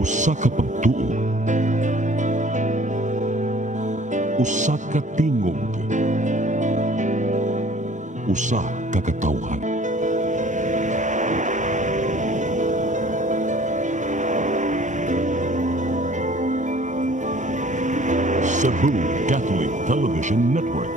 Usa ka pagtuo, usa ka tingog, usa ka katawhan. Cebu Catholic Television Network.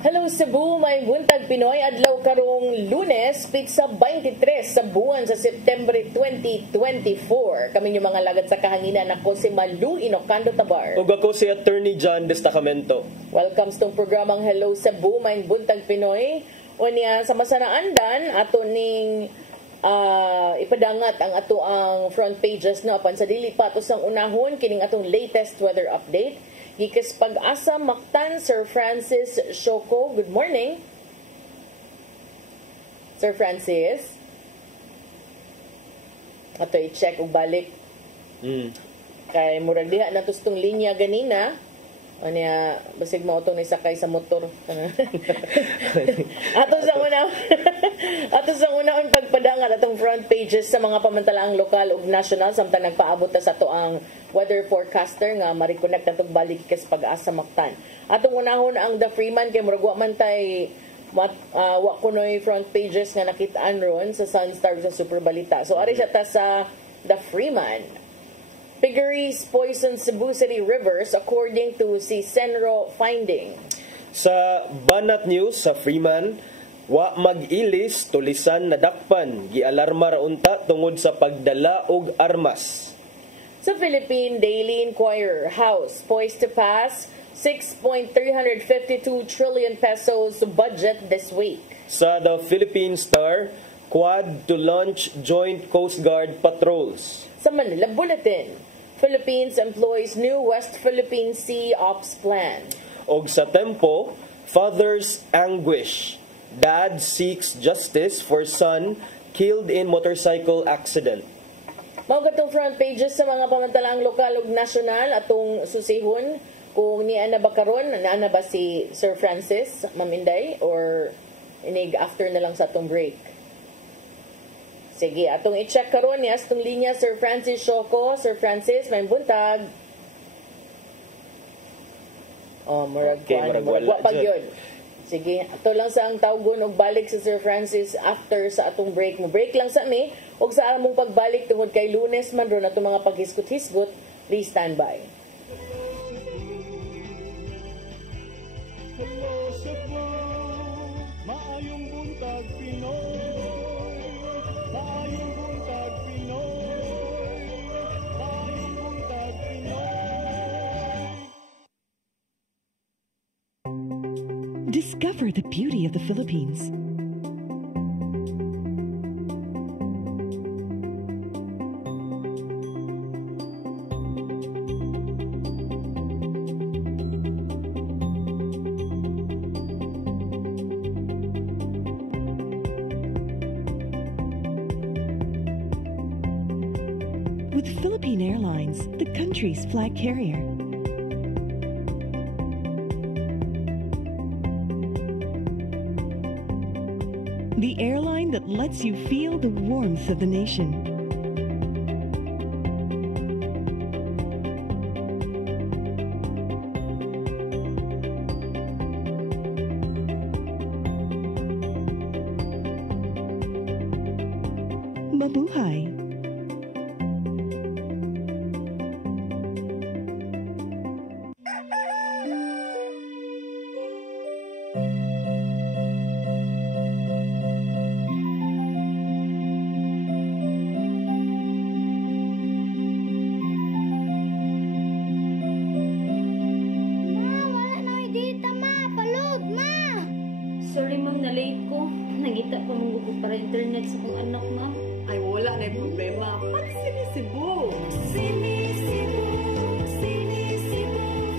Hello Cebu, may buntag Pinoy, adlaw karong Lunes, pizza 23 sa buwan sa September 2024. Kami yung mga lagat sa kahanginan. Ako si Malu Inocando Tabar. Ug ako si Attorney John Destacamento. Welcome sa programang Hello Cebu, may buntag Pinoy. Unya sa masanaandan ato ning ipadangat ang ato ang front pages no apan sa dili patos ang unahon kining atong latest weather update. Gikas Pag-asa Mactan, Sir Francis Shoko. Good morning. Sir Francis. Ato i-check og balik. Kay murag diha na tustong linya ganina. Anya basig mao tong nisakay sa motor. Ato sa unahon pagpadangat atong front pages sa mga pamantalaang lokal ug national samtang nagpaabot ta sa ato ang weather forecaster nga ma-reconnect natong balik kas Pag-asa Mactan. Atong unahon ang The Freeman kay murag wa man tay wa kunoy front pages nga nakitaan ron sa Sunstar sa Super Balita. So ari siya ta sa The Freeman. Piggeries poison Cebu City rivers according to si Senro finding. Sa Banat News sa Freeman, wa mag-ilis tulisan nadakpan gialarma ra unta tungod sa pagdala og armas. Sa Philippine Daily Inquirer, House poised to pass 6.352 trillion pesos budget this week. Sa The Philippine Star, Quad to launch joint Coast Guard patrols. Sa Manila Bulletin, Philippines employs new West Philippine Sea Ops Plan. Og sa Tempo, Father's anguish. Dad seeks justice for son killed in motorcycle accident. Mao gatong front pages sa mga pamantalaang lokal ug nasyonal atong susihon kung niya na ba karon, naa na ba si Sir Francis, Ma'am Inday, or inig after na lang sa atong break. Sige, atong i-check karon niya atong linya Sir Francis Shoko. Sir Francis, may buntag. Murag wa pag yun. Sige, ato lang sa ang tawgon og balik sa Sir Francis after sa atong break. Mo break lang sa mi og sa among pagbalik tungod kay Lunes man ron atong mga paghisgot-hisgot. Please stand by. Maayong buntag Pinoy. Maayong buntag Pinoy. Maayong buntag Pinoy. Discover the beauty of the Philippines. With Philippine Airlines, the country's flag carrier. The airline that lets you feel the warmth of the nation. buhay. Sorry ma'am, na-late ko. Nangita pa mong gusto para internet sa kong anak ma'am. Ay, wala na yung problema. Pati sinisibo.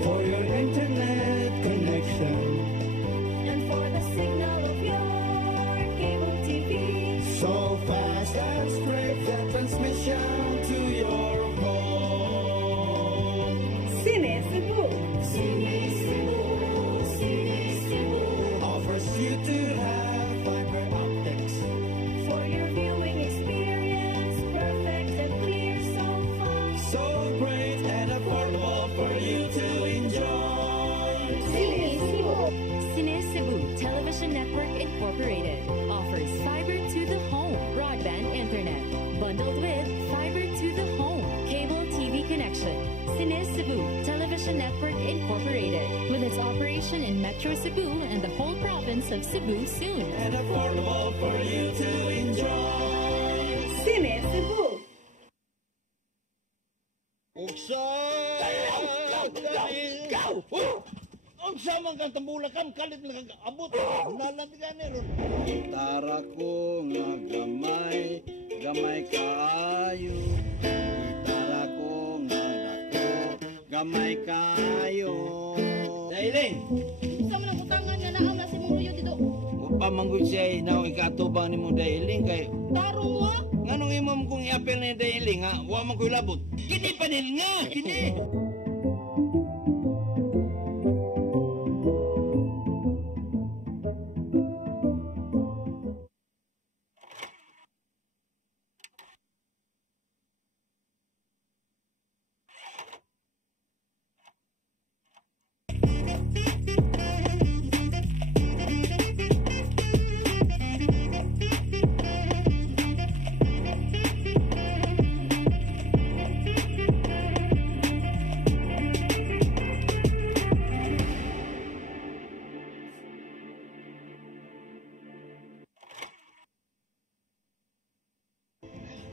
For your internet connection. And for the signal of your cable TV. So fast and straight the transmission to your home. Sinisibo. Offers you to have fiber optics. For your viewing experience, perfect and clear so far. So great and affordable for you to enjoy. Cine Cebu Television Network Incorporated offers fiber to the home broadband internet bundled with fiber to the home cable TV connection. Cine Cebu Television Network Incorporated with its operation in Metro Cebu and the whole province of Cebu soon. And affordable for you to enjoy. Sinisibo. Unsa man kang tambulakan kalit lang abot nalandigan ni ron. Gitara ko nga gamay kaayo. Gitara ko nga dako gamay kaayo. Dailing, Sa man ang utangan nga naam na si mong luyo dito. pa manggoy siya na ikatubang ni mo Dailing kay Tarong mo ah. nganong imam kong i-apel ni Dailing ha, wa man ko'y labot. Kini panil nga, kini.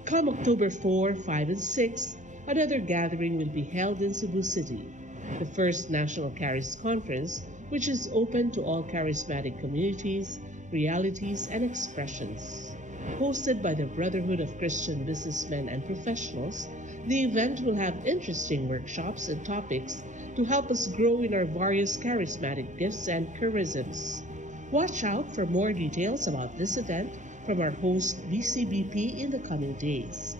Come October 4, 5, and 6, another gathering will be held in Cebu City, the first National Charis Conference, which is open to all charismatic communities, realities, and expressions. Hosted by the Brotherhood of Christian Businessmen and Professionals, the event will have interesting workshops and topics to help us grow in our various charismatic gifts and charisms. Watch out for more details about this event from our host BCBP in the coming days.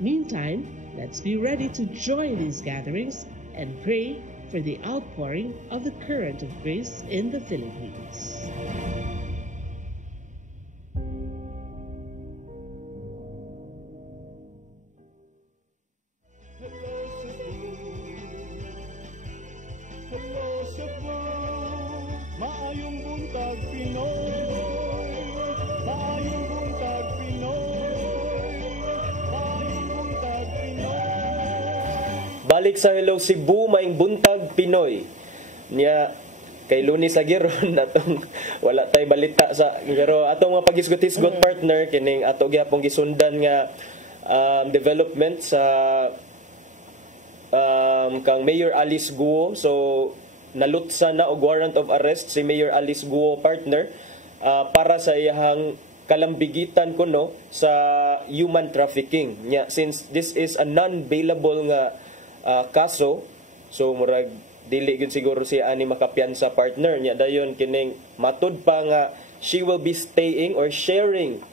Meantime, let's be ready to join these gatherings and pray for the outpouring of the current of grace in the Philippines. Hello Cebu, maayong buntag Pinoy. Maayong buntag Pinoy. Maayong buntag Pinoy. Balik sa Hello Cebu, maing buntag Pinoy. Niya kay Lunis Aguirron atong wala tay balita sa pero atong mga pagisgot-hisgot partner kining ato gyapon gisundan nga development sa kang Mayor Alice Guo. So nalutsa na og warrant of arrest si Mayor Alice Guo partner para sa iyang kalambigitan kuno sa human trafficking. Nya since this is a non-bailable nga kaso, so murag dili gyud siguro si ani makapiyansa partner nya dayon kining matud pa nga she will be staying or sharing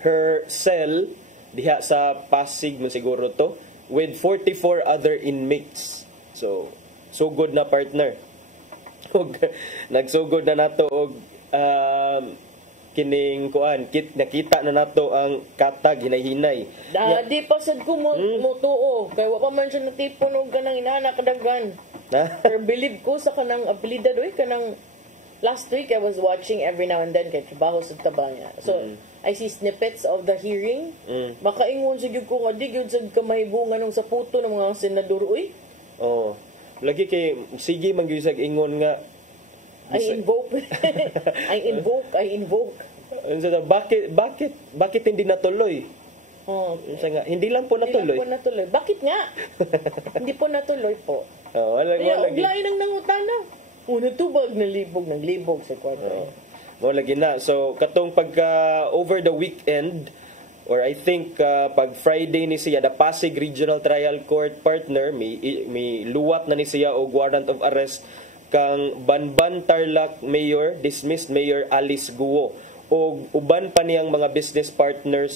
her cell diha sa Pasig mo siguro to with 44 other inmates. So good na partner. Nagsugod na nato og kining kuan nakita na nato ang katag hinay-hinay. Di pa sad ko mo tuo kay wa pa man siya natipon og kanang inana kadagan. Pero believe ko sa kanang apelida doy kanang last week I was watching every now and then kay trabaho sa tabang niya. So I see snippets of the hearing. Makaingon sa gyud ko nga di gyud sa kamahibungan ng sa puto ng mga senador uy. Oh. Lagi kay sige man gyud sa ingon nga I invoke. I invoke. Bakit hindi natuloy? Oh, Nga, hindi lang po natuloy. Hindi lang po natuloy. Bakit nga? Hindi po natuloy po. Oh, wala Kaya uglain ang nangutana. Natubag ng libog sa kwarto. Mo lagi na. So katong pagka over the weekend or I think pag Friday ni siya the Pasig Regional Trial Court partner may luwat na ni siya og warrant of arrest kang Banban Tarlac Mayor, dismissed Mayor Alice Guo o uban pa niyang mga business partner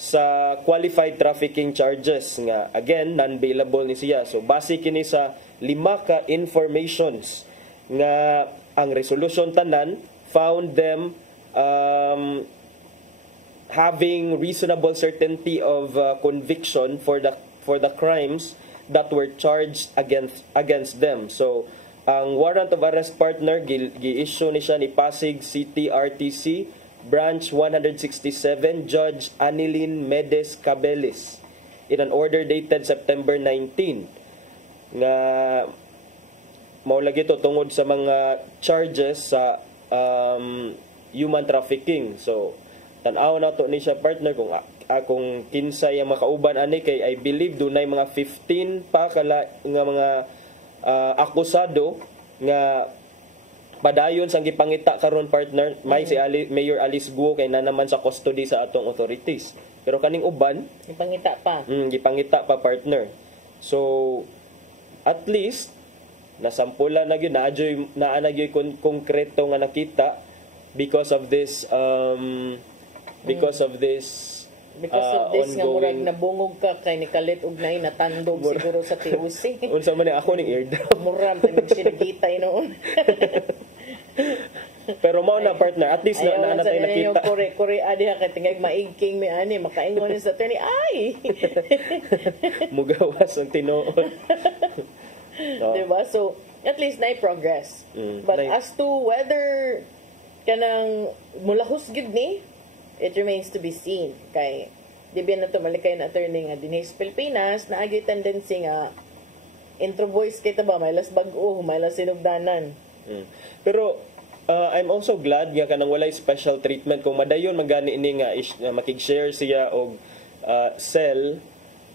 sa qualified trafficking charges nga again non-bailable ni siya. So base kini sa 5 ka informations nga ang resolution tanan found them having reasonable certainty of conviction for the crimes that were charged against them. So ang warrant of arrest partner gi-issue ni siya ni Pasig City RTC Branch 167 Judge Anilin Medes Cabelis in an order dated September 19 nga maulagi to tungod sa mga charges sa human trafficking. So tan-aw na to ni siya partner kung kinsa yung makauban ani kay I believe dunay mga 15 pa kala nga mga akusado nga padayon sang gipangita karon partner may si Mayor Alice Guo kay na naman sa custody sa atong authorities. Pero kaning uban gipangita pa. Gipangita pa partner. So at least nasampulan na gyud naa gyud konkreto nga nakita because of this Because of this nga murag nabungog ka kay nikalit og nay natandog siguro sa TUC. Unsa man ako ning eardrop. Murag tag sinagitay noon. Pero mao na partner, at least na natay nakita. Kore adiha kay tingag maigking mi ani makaingon sa attorney ay. Mugawas ang tinuod. Diba? So at least na progress. But as to whether kanang mulahos gid ni, it remains to be seen. Kay di ba na to malikay na attorney nga dinhi sa Pilipinas na agi tendency nga intro voice kay ta ba may las bag-o may las sinugdanan. Pero I'm also glad nga kanang walay special treatment kung madayon magani ini nga makig-share siya og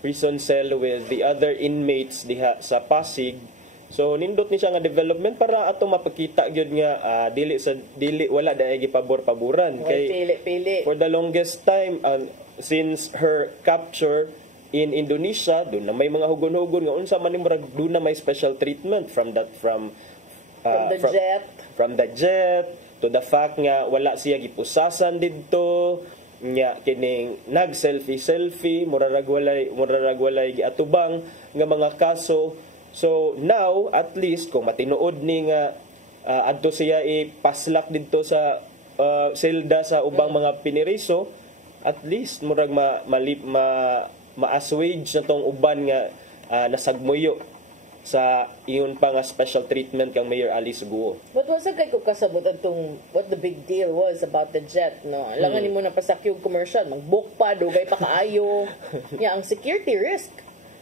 prison cell with the other inmates diha sa Pasig. So nindot ni siya nga development para ato mapakita gyud nga dili wala daay gipabor-paboran kay pili. For the longest time since her capture in Indonesia doon na may mga hugon-hugon nga unsa man nimurag doon na may special treatment from the jet to the fact nga wala siya gipusasan didto nya kining nag selfie murarag walay giatubang nga mga kaso. So now at least kung matinuod ni nga adto siya ipaslak didto sa selda sa ubang mga piniriso, at least murag ma-assuage na tong uban nga nasagmuyo sa iyon pa nga special treatment kang Mayor Alice Guo. But wasa kay ko kasabot atong what the big deal was about the jet, no? Langan nimo na pasakyog commercial, mag-book pa dugay pa kaayo. Ang security risk.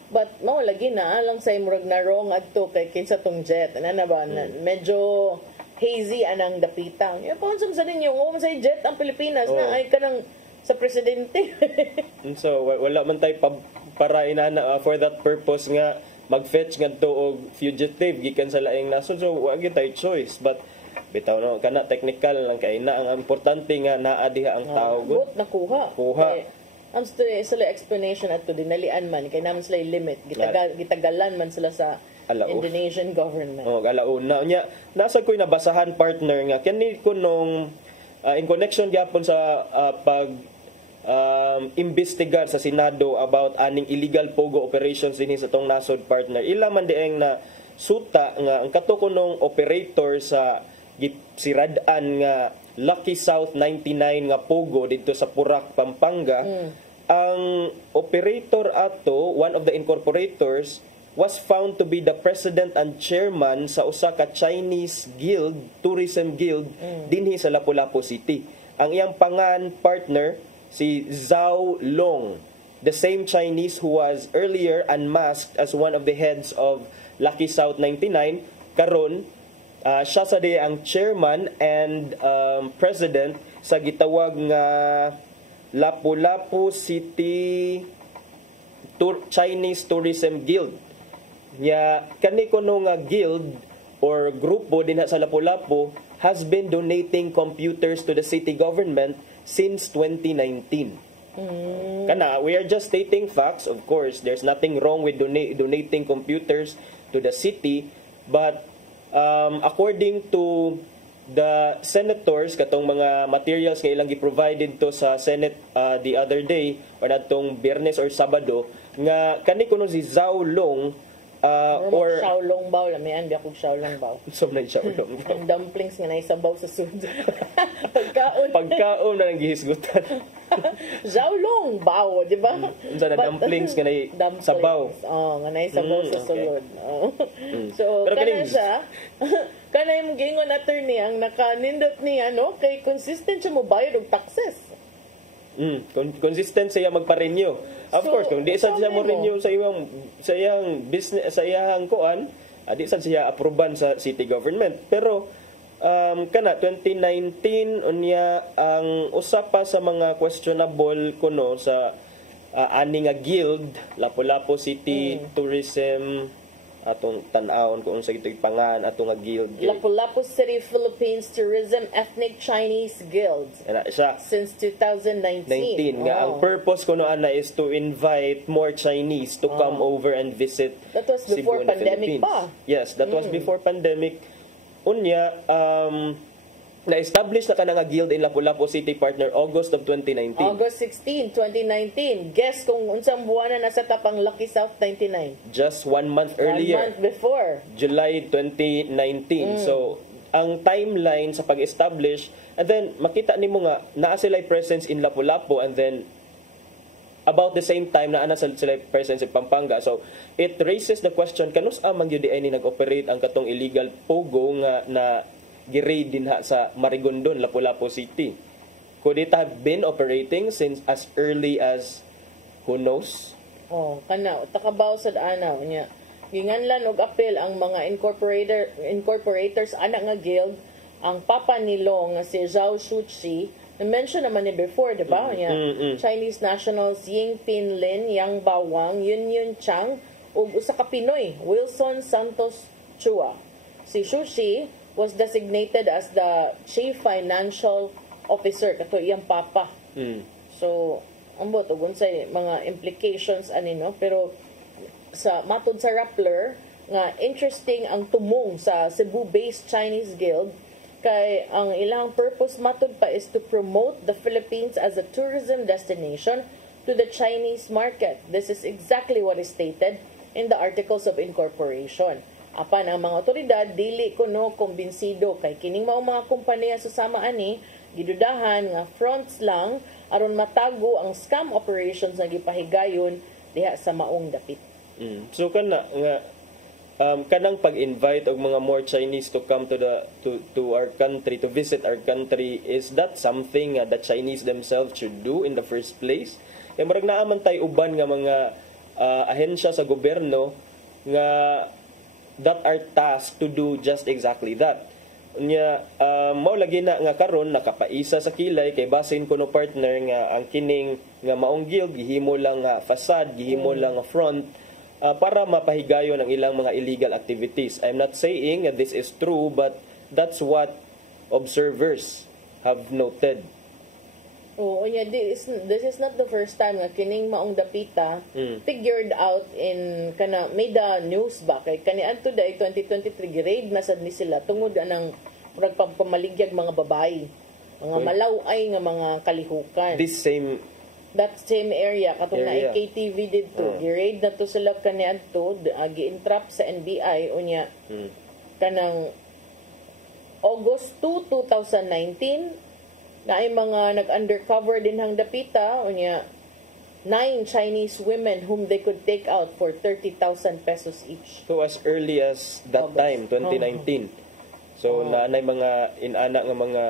But mao lagi na lang sa murag na wrong adto kay kinsa tong jet. Ana na ba medyo hazy anang dapitang. Ya paunsa sa ninyo ngum sa jet ang Pilipinas na ay kanang sa presidente. So wala man tay para inana for that purpose nga mag-fetch ngadto og fugitive gikan sa laing nasod. So wa gyud tay choice but bitaw no kana technical lang kay na ang importante nga naa diha ang tao gud. Nakuha. Ang sila explanation at to dinalian man kay naman sila limit gitagalan man sila sa Indonesian government. Alauna nya nasa ko'y nabasahan partner nga kani ko nung in connection gyapon sa imbestigar sa Senado about aning illegal pogo operations dinhi sa tong nasod partner. Ila man dieng na suta nga ang kato ko nung operator sa siradan nga Lucky South 99 nga pogo dito sa Purak, Pampanga. Ang operator ato, one of the incorporators, was found to be the president and chairman sa usa ka Chinese guild, tourism guild dinhi sa Lapu-Lapu City. Ang iyang pangan partner si Zhao Long, the same Chinese who was earlier unmasked as one of the heads of Lucky South 99. Karon siya sa di ang chairman and president sa gitawag nga Lapu-Lapu City Chinese Tourism Guild. Nya kani kuno nga guild or grupo dinha sa Lapu-Lapu has been donating computers to the city government since 2019. Kana, we are just stating facts. Of course, there's nothing wrong with donating computers to the city, but according to the senators, katong mga materials nga ilang gi-provided to sa Senate the other day or natong Biyernes or Sabado, nga kani kuno si Zhao Long or Xiaolong bao la may andi ako Xiaolong bao. So na Xiaolong. Ang dumplings nga naisabaw sa sud. Pagkaon na nang gihisgutan. Xiaolong bao, di ba? Unsa na dumplings nga nay sabaw. Nga naisabaw sa sulod. So Pero kana siya kanay mo gingon attorney ang nakanindot niya no kay consistent siya mo bayad og taxes. Consistent siya magpa-renew. Of course, kung di sad siya mo renew sa iyang business, sa iyang kuan, di sad siya aproban sa city government. Pero kana 2019 unya ang usa pa sa mga questionable kuno sa ani nga guild, Lapu-Lapu City Tourism atong tan-awon kung unsa gito'y pangan atong nga guild. Lapu-Lapu City Philippines Tourism Ethnic Chinese Guild. Ana siya. Since 2019. Nga ang purpose kuno ana is to invite more Chinese to come over and visit That was before Cebu and the pandemic Philippines. pa. Yes, that was before pandemic. Unya, na-establish na ka na nga guild in Lapu-Lapu City partner August of 2019. August 16, 2019. Guess kung unsang buwan na nasa tapang Lucky South 99. Just 1 month earlier. 1 month before. July 2019. So, ang timeline sa pag-establish, and then makita nimo nga naa sila presence in Lapu-Lapu, and then about the same time na ana sila presence in Pampanga. So, it raises the question, kanus amang yun di ay ni nag-operate ang katong illegal pogo nga na gi-raid din ha sa Marigondon, Lapu-Lapu City. Could it have been operating since as early as who knows? Kana takabaw sad ana nya. Ginganlan og apel ang mga incorporators ana nga guild, ang papa ni Long nga si Zhao Shuqi, na-mention naman ni before, di ba? Chinese nationals Ying Pin Lin, Yang Bawang, Yun Yun Chang, ug usa ka Pinoy, Wilson Santos Chua. Si Shuqi was designated as the Chief Financial Officer, kato iyang papa. So, ambot, ug unsay mga implications ani no? Pero sa matod sa Rappler, nga interesting ang tumong sa Cebu-based Chinese Guild, kay ang ilang purpose matod pa is to promote the Philippines as a tourism destination to the Chinese market. This is exactly what is stated in the Articles of Incorporation. Apan ang mga otoridad dili kuno kumbinsido kay kining mao mga kompanya sa sama ani gidudahan nga fronts lang aron matago ang scam operations nga gipahigayon diha sa maong dapit. So kana nga kanang pag-invite og mga more Chinese to come to our country, to visit our country, is that something the Chinese themselves should do in the first place? Kay murag naaman tay uban nga mga ahensya sa gobyerno nga that are tasked to do just exactly that. Nya mao lagi na nga karon nakapaisa sa kilay kay basin kuno partner nga ang kining nga maong guild gihimo lang nga facade, gihimo lang nga front para mapahigayon ang ilang mga illegal activities. I'm not saying that this is true, but that's what observers have noted. This is not the first time nga kining maong dapita figured out in kana made the news ba kay kaniadto day 2023 gi-raid na sad ni sila tungod anang murag pamaligyag mga babae, mga malaway nga mga kalihukan. That same area katong na KTV didto gi-raid na to sila kaniadto gi-entrap sa NBI unya kanang August 2, 2019 na ay mga nag-undercover din hang dapita unya 9 Chinese women whom they could take out for 30,000 pesos each. So as early as that August. time, 2019. So naanay mga inana nga mga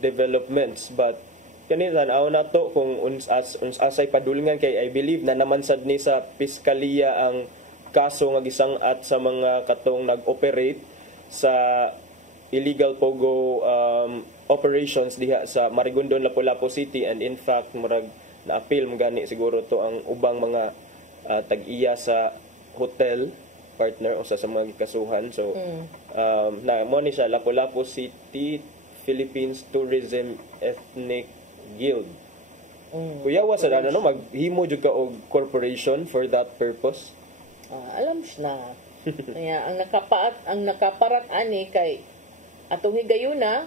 developments, but kanina tanaw na to kung asay padulngan kay I believe na naman sad ni sa piskalya ang kaso nga gisangat sa mga katong nag-operate sa illegal pogo operations diha sa Marigondon, Lapu-Lapu City, and in fact murag na-appeal gani siguro to ang ubang mga tag-iya sa hotel partner o sa mga gikasuhan. So na mo ni siya Lapu-Lapu City Philippines Tourism Ethnic Guild. Kuya wa sa ano maghimo jud ka og corporation for that purpose. Alam siya na. Kaya ang nakaparat ani kay atong higayuna,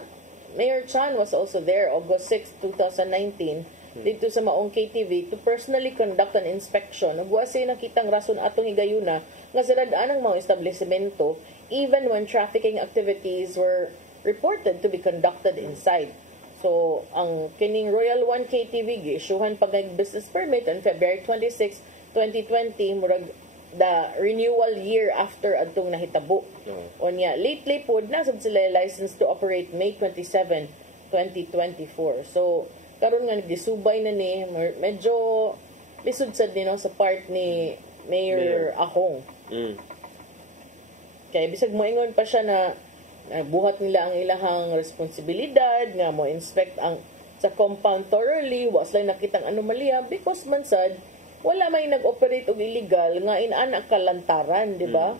Mayor Chan was also there August 6, 2019 dito sa Maong KTV to personally conduct an inspection. Ug wa siya nakitang rason atong higayuna nga siradaan ang mga establishmento even when trafficking activities were reported to be conducted inside. So, ang kining Royal One KTV gi-issuehan pag business permit on February 26, 2020, murag the renewal year after adtong nahitabo. Onya, lately pod nasab sila license to operate May 27, 2024. So, karon nga gisubay na ni medyo lisod sad ni no sa part ni Mayor Ahong. Kaya bisag moingon pa siya na buhat nila ang ilahang responsibilidad nga mo inspect ang sa compound thoroughly, was lang nakitang anomalya because man sad wala may nag-operate og illegal nga inana kalantaran, di ba?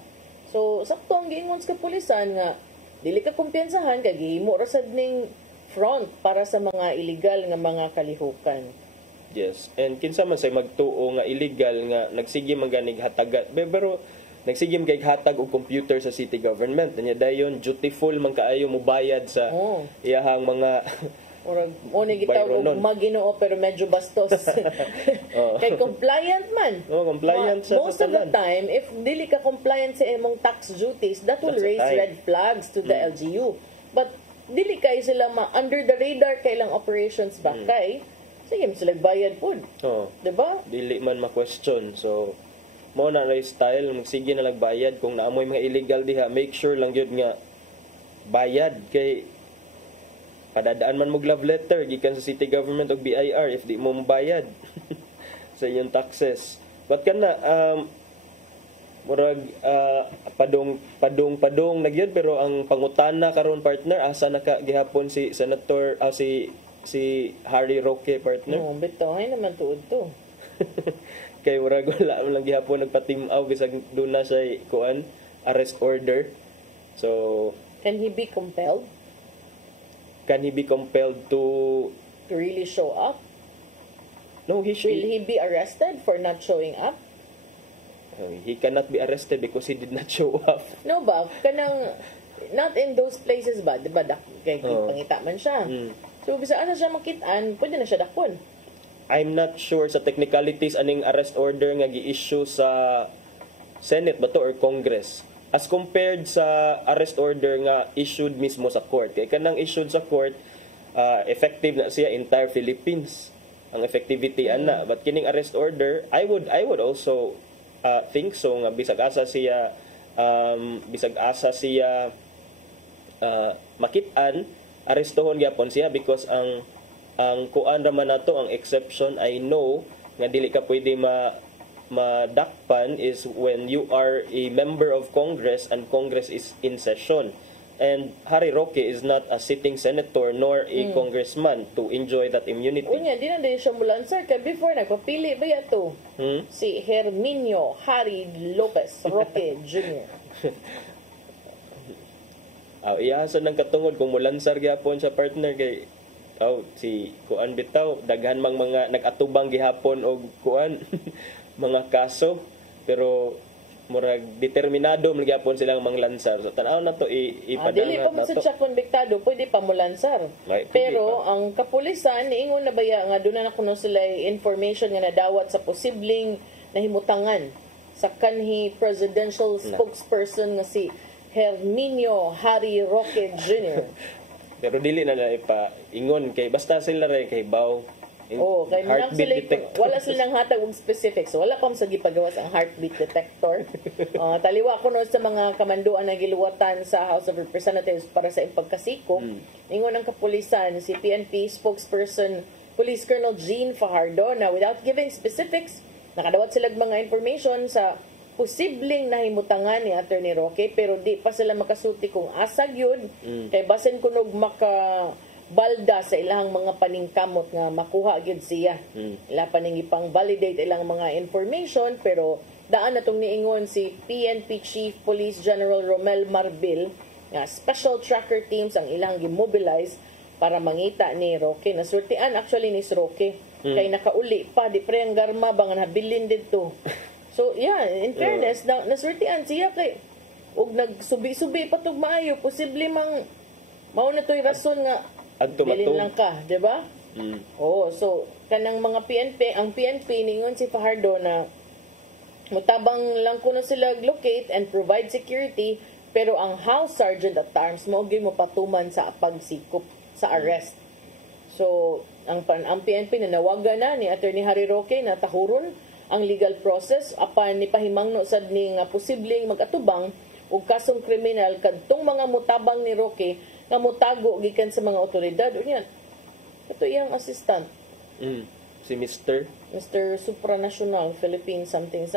So sakto ang giingon sa kapulisan nga dili ka kumpiyansahan kay gihimo ra sad ning front para sa mga illegal nga mga kalihukan. Yes, and kinsa man say magtuo nga illegal nga nagsige man ganig hatagat. Pero nagsige man kay hatag og computer sa city government. Nya dayon dutiful man kaayo mo bayad sa iyahang mga Murag mo ni gitawag og Maginoo pero medyo bastos. Kay compliant man. Compliant siya most sa of the tanan. time, if dili ka compliant sa imong tax duties, that will That's raise right. red flags to the LGU. But dili kay sila under the radar kay lang operations ba kay sige sila bayad pud. Diba? Dili man ma-question. So mo na ray style magsige na nagbayad kung naamoy mga illegal diha, make sure lang gyud nga bayad kay padadaan man mog love letter gikan sa city government og BIR if di mo mabayad sa inyong taxes. But kana murag padong nagyod pero ang pangutana karon partner asa naka gihapon si Senator si Harry Roque partner. Bitaw ay naman tuod to. Kay murag wala man lang gihapon nagpatimaw bisag doon na siya kuan arrest order. So can he be compelled? Can he be compelled to really show up? No, Will he be arrested for not showing up? He cannot be arrested because he did not show up. No ba? Kanang not in those places ba? Diba kay pangita man siya. So bisa asa siya makitaan, pwede na siya dakpon. I'm not sure sa technicalities aning arrest order nga gi-issue sa Senate ba to or Congress as compared sa arrest order nga issued mismo sa court. Kaya kanang issued sa court, effective na siya entire Philippines ang effectivity ana. But kining arrest order, I would also think so nga bisag asa siya makit-an, arestohon gyapon siya because ang kuan ra man nato ang exception, I know nga dili ka pwede madakpan is when you are a member of Congress and Congress is in session. And Harry Roque is not a sitting senator nor a congressman to enjoy that immunity. Unya, di na din siya mulansar. Kaya before, nagpapili ba yato? Si Herminio Harry Lopez Roque Jr. Iyahasan ng katungod kung mulansar gyapon sa partner kay si kuan bitaw daghan mang mga nag-atubang gihapon og kuan mga kaso pero murag determinado man gyapon silang manglansar. So tanaw na to ipadangat dili pa mo sa siya konbiktado, pwede pa mo lansar. Pero ang kapulisan niingon na baya nga doon na kuno sila information nga nadawat sa posibleng nahimutangan sa kanhi presidential spokesperson nga si Herminio Harry Roque Jr. Pero dili na ipaingon kay basta sila ray kay baw Kay minang heartbeat sila, detector. wala sila nang hatag og specifics. So, wala pa sa gipagawas ang heartbeat detector. Taliwa ko no sa mga kamanduan na giluwatan sa House of Representatives para sa pagkasikop. Ingon ang kapulisan, si PNP spokesperson Police Colonel Jean Fajardo, na without giving specifics, nakadawat sila mga information sa posibleng nahimutangan ni Attorney Roque, pero di pa sila makasuti kung asag yun. Kay basin kunog balda sa ilang mga paningkamot nga makuha gyud siya. Ila pa ning ipang validate ilang mga information, pero daan na tong niingon si PNP Chief Police General Romel Marbil nga special tracker teams ang ilang gimobilize para mangita ni Roque. Nasurtian actually ni Roque kay nakauli pa di pre ang garma bang nabilin didto. So yeah, in fairness nasurtian siya kay ug nagsubi-subi patug maayo, posible mang mao na toy rason nga bilin lang ka, di ba? So kanang mga PNP, ang PNP ningon si Fajardo na mutabang lang kuno sila locate and provide security, pero ang house sergeant at arms mo gyud mo patuman sa pagsikop sa arrest. So ang PNP na nawagan na ni Attorney Harry Roque na tahuron ang legal process apan ni pahimangno sad ni nga posibleng mag-atubang og kasong kriminal kadtong mga mutabang ni Roque nga mutago gikan sa mga otoridad. Unya ito iyang assistant, si Mr. Supranational Philippine something.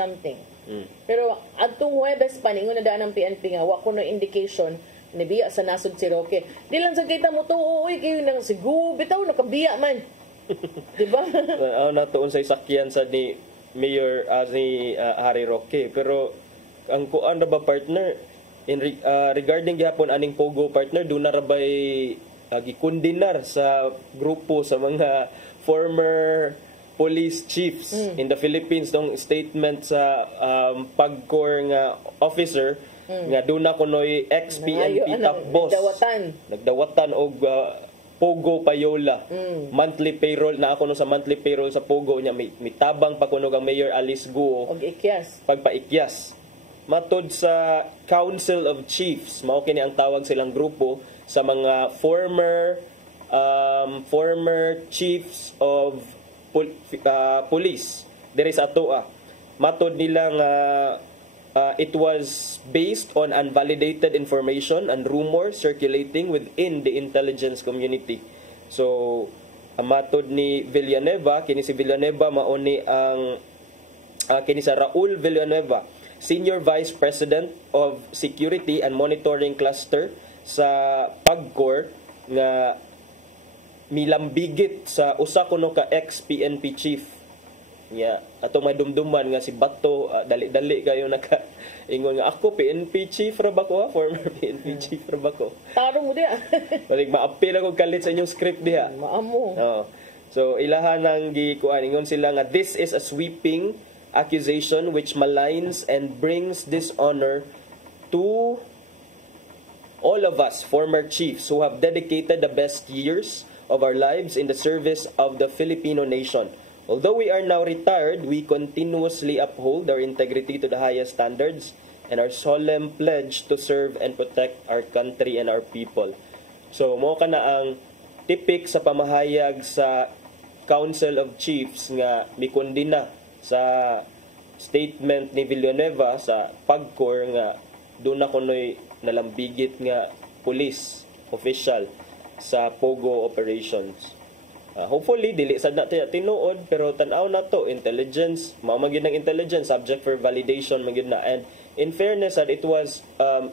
Pero adtong Huwebes pa ningon na daan ng PNP nga wa kuno indication nibiya sa nasod si Roque. Di lang sa kita mo to, uy kayo nang siguro bitaw nakabiya man. Di ba? Natuon sa sakyan sa ni Mayor ni Harry Roque, pero ang kuan ra ba partner regarding gihapon aning Pogo partner, do na ra bay gikundinar sa grupo sa mga former police chiefs in the Philippines nung statement sa PAGCOR nga officer nga do na kunoy ex-PNP top boss nagdawatan og Pogo Payola monthly payroll na ako no sa monthly payroll sa Pogo nya mitabang pa kuno ang Mayor Alice Guo og ikyas pagpaikyas. Matod sa Council of Chiefs, mao kini ang tawag silang grupo sa mga former chiefs of police diri sa atoa. Matod nila nga it was based on unvalidated information and rumors circulating within the intelligence community. So matod ni Villanueva, kini si Villanueva mao ni ang kini sa Raul Villanueva, Senior Vice President of Security and Monitoring Cluster sa PAGCOR, nga milambigit sa usa kuno ka ex-PNP chief. Atong may dumduman nga si Bato, dali-dali kayo ingon nga ako PNP chief ra ba ko, former PNP chief ra ba ko. Tarong mo diha. Balik maapil ako kalit sa inyong script diha. Maamo. So ilahan nang gikuan, ingon sila nga this is a sweeping accusation which maligns and brings dishonor to all of us former chiefs who have dedicated the best years of our lives in the service of the Filipino nation. Although we are now retired, we continuously uphold our integrity to the highest standards and our solemn pledge to serve and protect our country and our people. So mo ka na ang tipik sa pamahayag sa Council of Chiefs nga mikundina sa statement ni Villanueva sa PAGCOR nga doon na kunoy nalambigit nga police official sa Pogo operations. Hopefully dili sad na tinuod, pero tan-aw na to intelligence, mao man gyud ang intelligence subject for validation man gyud na. And in fairness that it was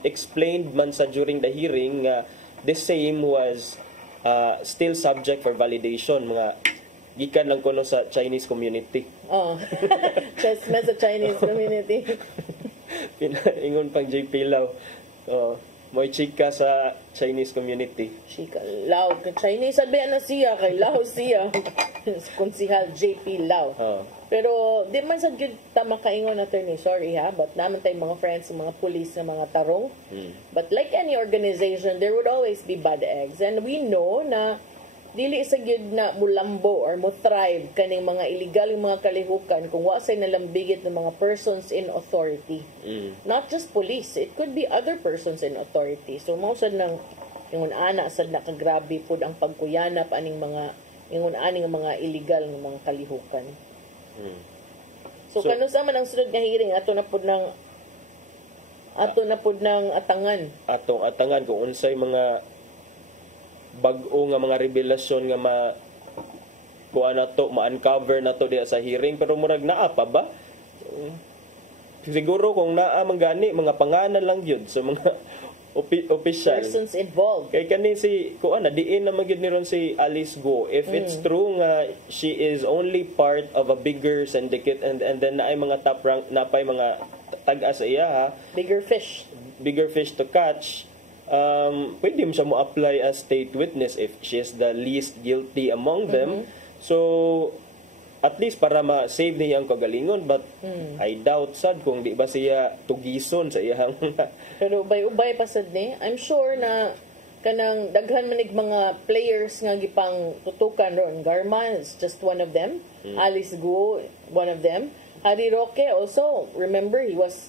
explained man sa during the hearing the same was still subject for validation, mga gikan lang kuno sa Chinese community. Just sa Chinese community. Ingon pang JP Lau. Mo'y chika sa Chinese community. Chika Lau. Chinese sabi na siya, kay Lau siya. Konsihal JP Lau. Pero di man sa good tama kaingon attorney, sorry ha, but naman tayong mga friends, mga police na mga tarong. But like any organization, there would always be bad eggs. And we know na dili sa gyud na mulambo or mo thrive kaning mga illegal yung mga kalihukan kung wa say nalambigit ng mga persons in authority. Not just police, it could be other persons in authority. So mao sad nang yung ana sad na kagrabe pud ang pagkuyanap aning mga yung ani nga mga illegal nga mga kalihukan. So, So, kano sa man ang sunod nga hearing ato na pud ng atangan. Atong atangan kung unsay mga bag-o nga mga revelasyon nga kuha na to, ma-uncover na to diya sa hearing, pero murag naa pa ba? Siguro kung naa manggani mga pangalan lang yun sa mga official. Persons involved. Kay kani si kuan na diin na magyud ni ron si Alice Go. If it's true nga she is only part of a bigger syndicate and then naay mga top rank napay mga tag-a sa iya ha. Bigger fish to catch. Pwede mo siya mo apply as state witness if she is the least guilty among them. So at least para ma-save niya ang kagalingon, but I doubt sad kung di ba siya tugison sa iyang pero ubay-ubay pa sad ni. I'm sure na kanang daghan manig mga players nga gipang tutukan ron. Garma is just one of them. Alice Guo, one of them. Harry Roque also, remember he was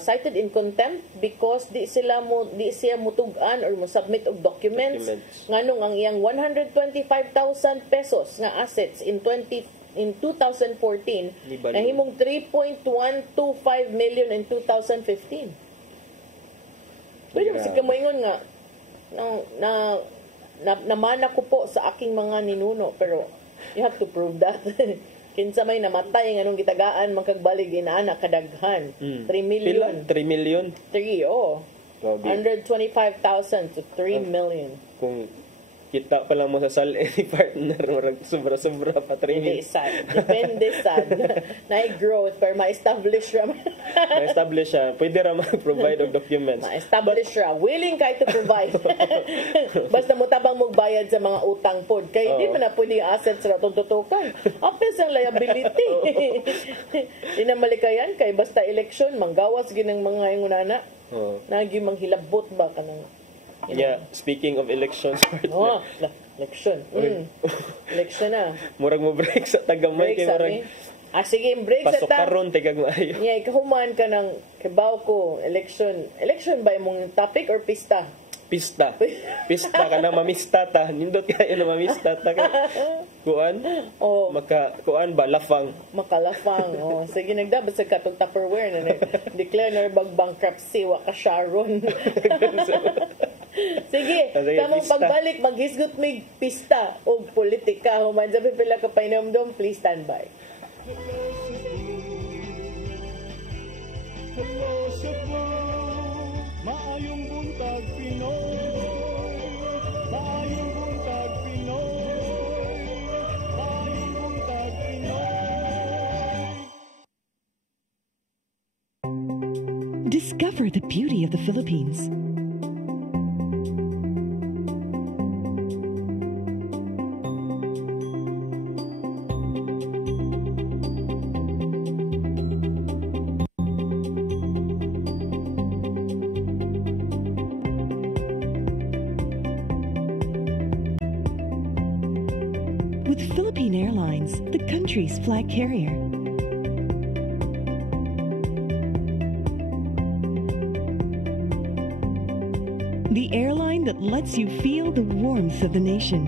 cited in contempt because di siya mutugan or mo submit og documents. Nganong ang iyang 125,000 pesos nga assets in 2014 nahimong 3.125 million in 2015. Pwede mo si kamoingon nga namana ko po sa aking mga ninuno, pero you have to prove that. Kinsa may namatay nga nung gitagaan magkagbalig inaana kadaghan. 3 million. 3 million? 3, oh. 125,000 to 3 million. Kung kita pa lang mo sa ni partner, marag sobra-sobra pa 3 million. Depende sad. Na-growth pero ma-establish ra. Ma-establish siya. Pwede ra mag-provide og documents. Ma-establish ra. Willing kay to provide. Basta mo tabang magbayad sa mga utang pod. Kay di man na pwede assets ra itong tutukan. Apes ang liability. Di na malikayan kay basta election, manggawas ginang mga ingunana. Nagi manghilabot ba kanang Yeah, speaking of elections. Election. Election na. Murag mo break sa tagamay kay murag. Sige, break sa pasok karon tigag maayo. Yeah, ikahuman ka ng kibaw ko election. Election ba imong topic or pista? Pista ka na mamista ta. Nindot kayo na mamista ta ka. Kuan? Kuan ba lafang. Makalafang. Sige, nagdabat sa katong Tupperware na declare na bankruptcy wa ka Sharon. Sige, kamong pagbalik maghisgot mig pista o politika human sa pipila ka painomdom, please stand by. Hello Cebu, maayong buntag Pinoy. Maayong buntag Pinoy. Maayong buntag Pinoy. Discover the beauty of the Philippines. With Philippine Airlines, the country's flag carrier. The airline that lets you feel the warmth of the nation.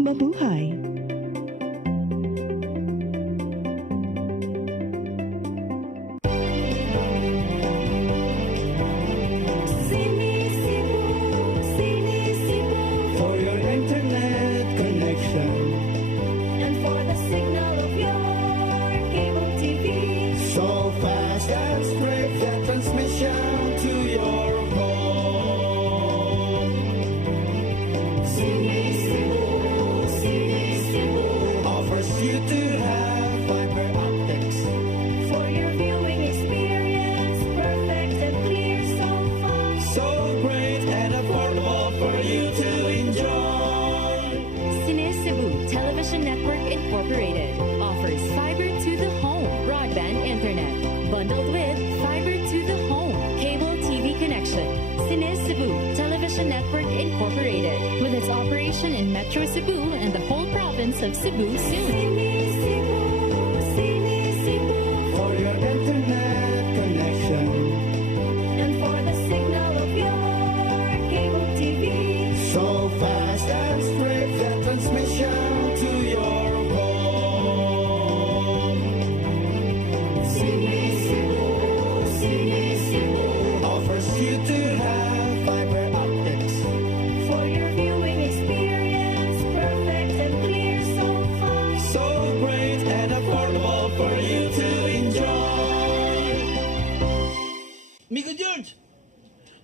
Mabuhay. For your internet connection, And for the signal of your cable TV. so fast and straight that transmission to your home. Sini Cebu Offers you to have fiber optics. for your viewing experience, perfect and clear so far. So great and affordable for you to enjoy. Cine Cebu Television Network Incorporated offers fiber to the home broadband internet bundled with fiber to the home cable TV connection. Cine Cebu Television Network Incorporated, with its operation in Metro Cebu and the whole province residents of Cebu soon. For your internet connection. And for the signal of your cable TV. So fast and straight the transmission to your home. Sini Cebu offers you to have fiber optics. For your viewing experience, perfect and clear so far. So great and affordable for you to enjoy. Migo George!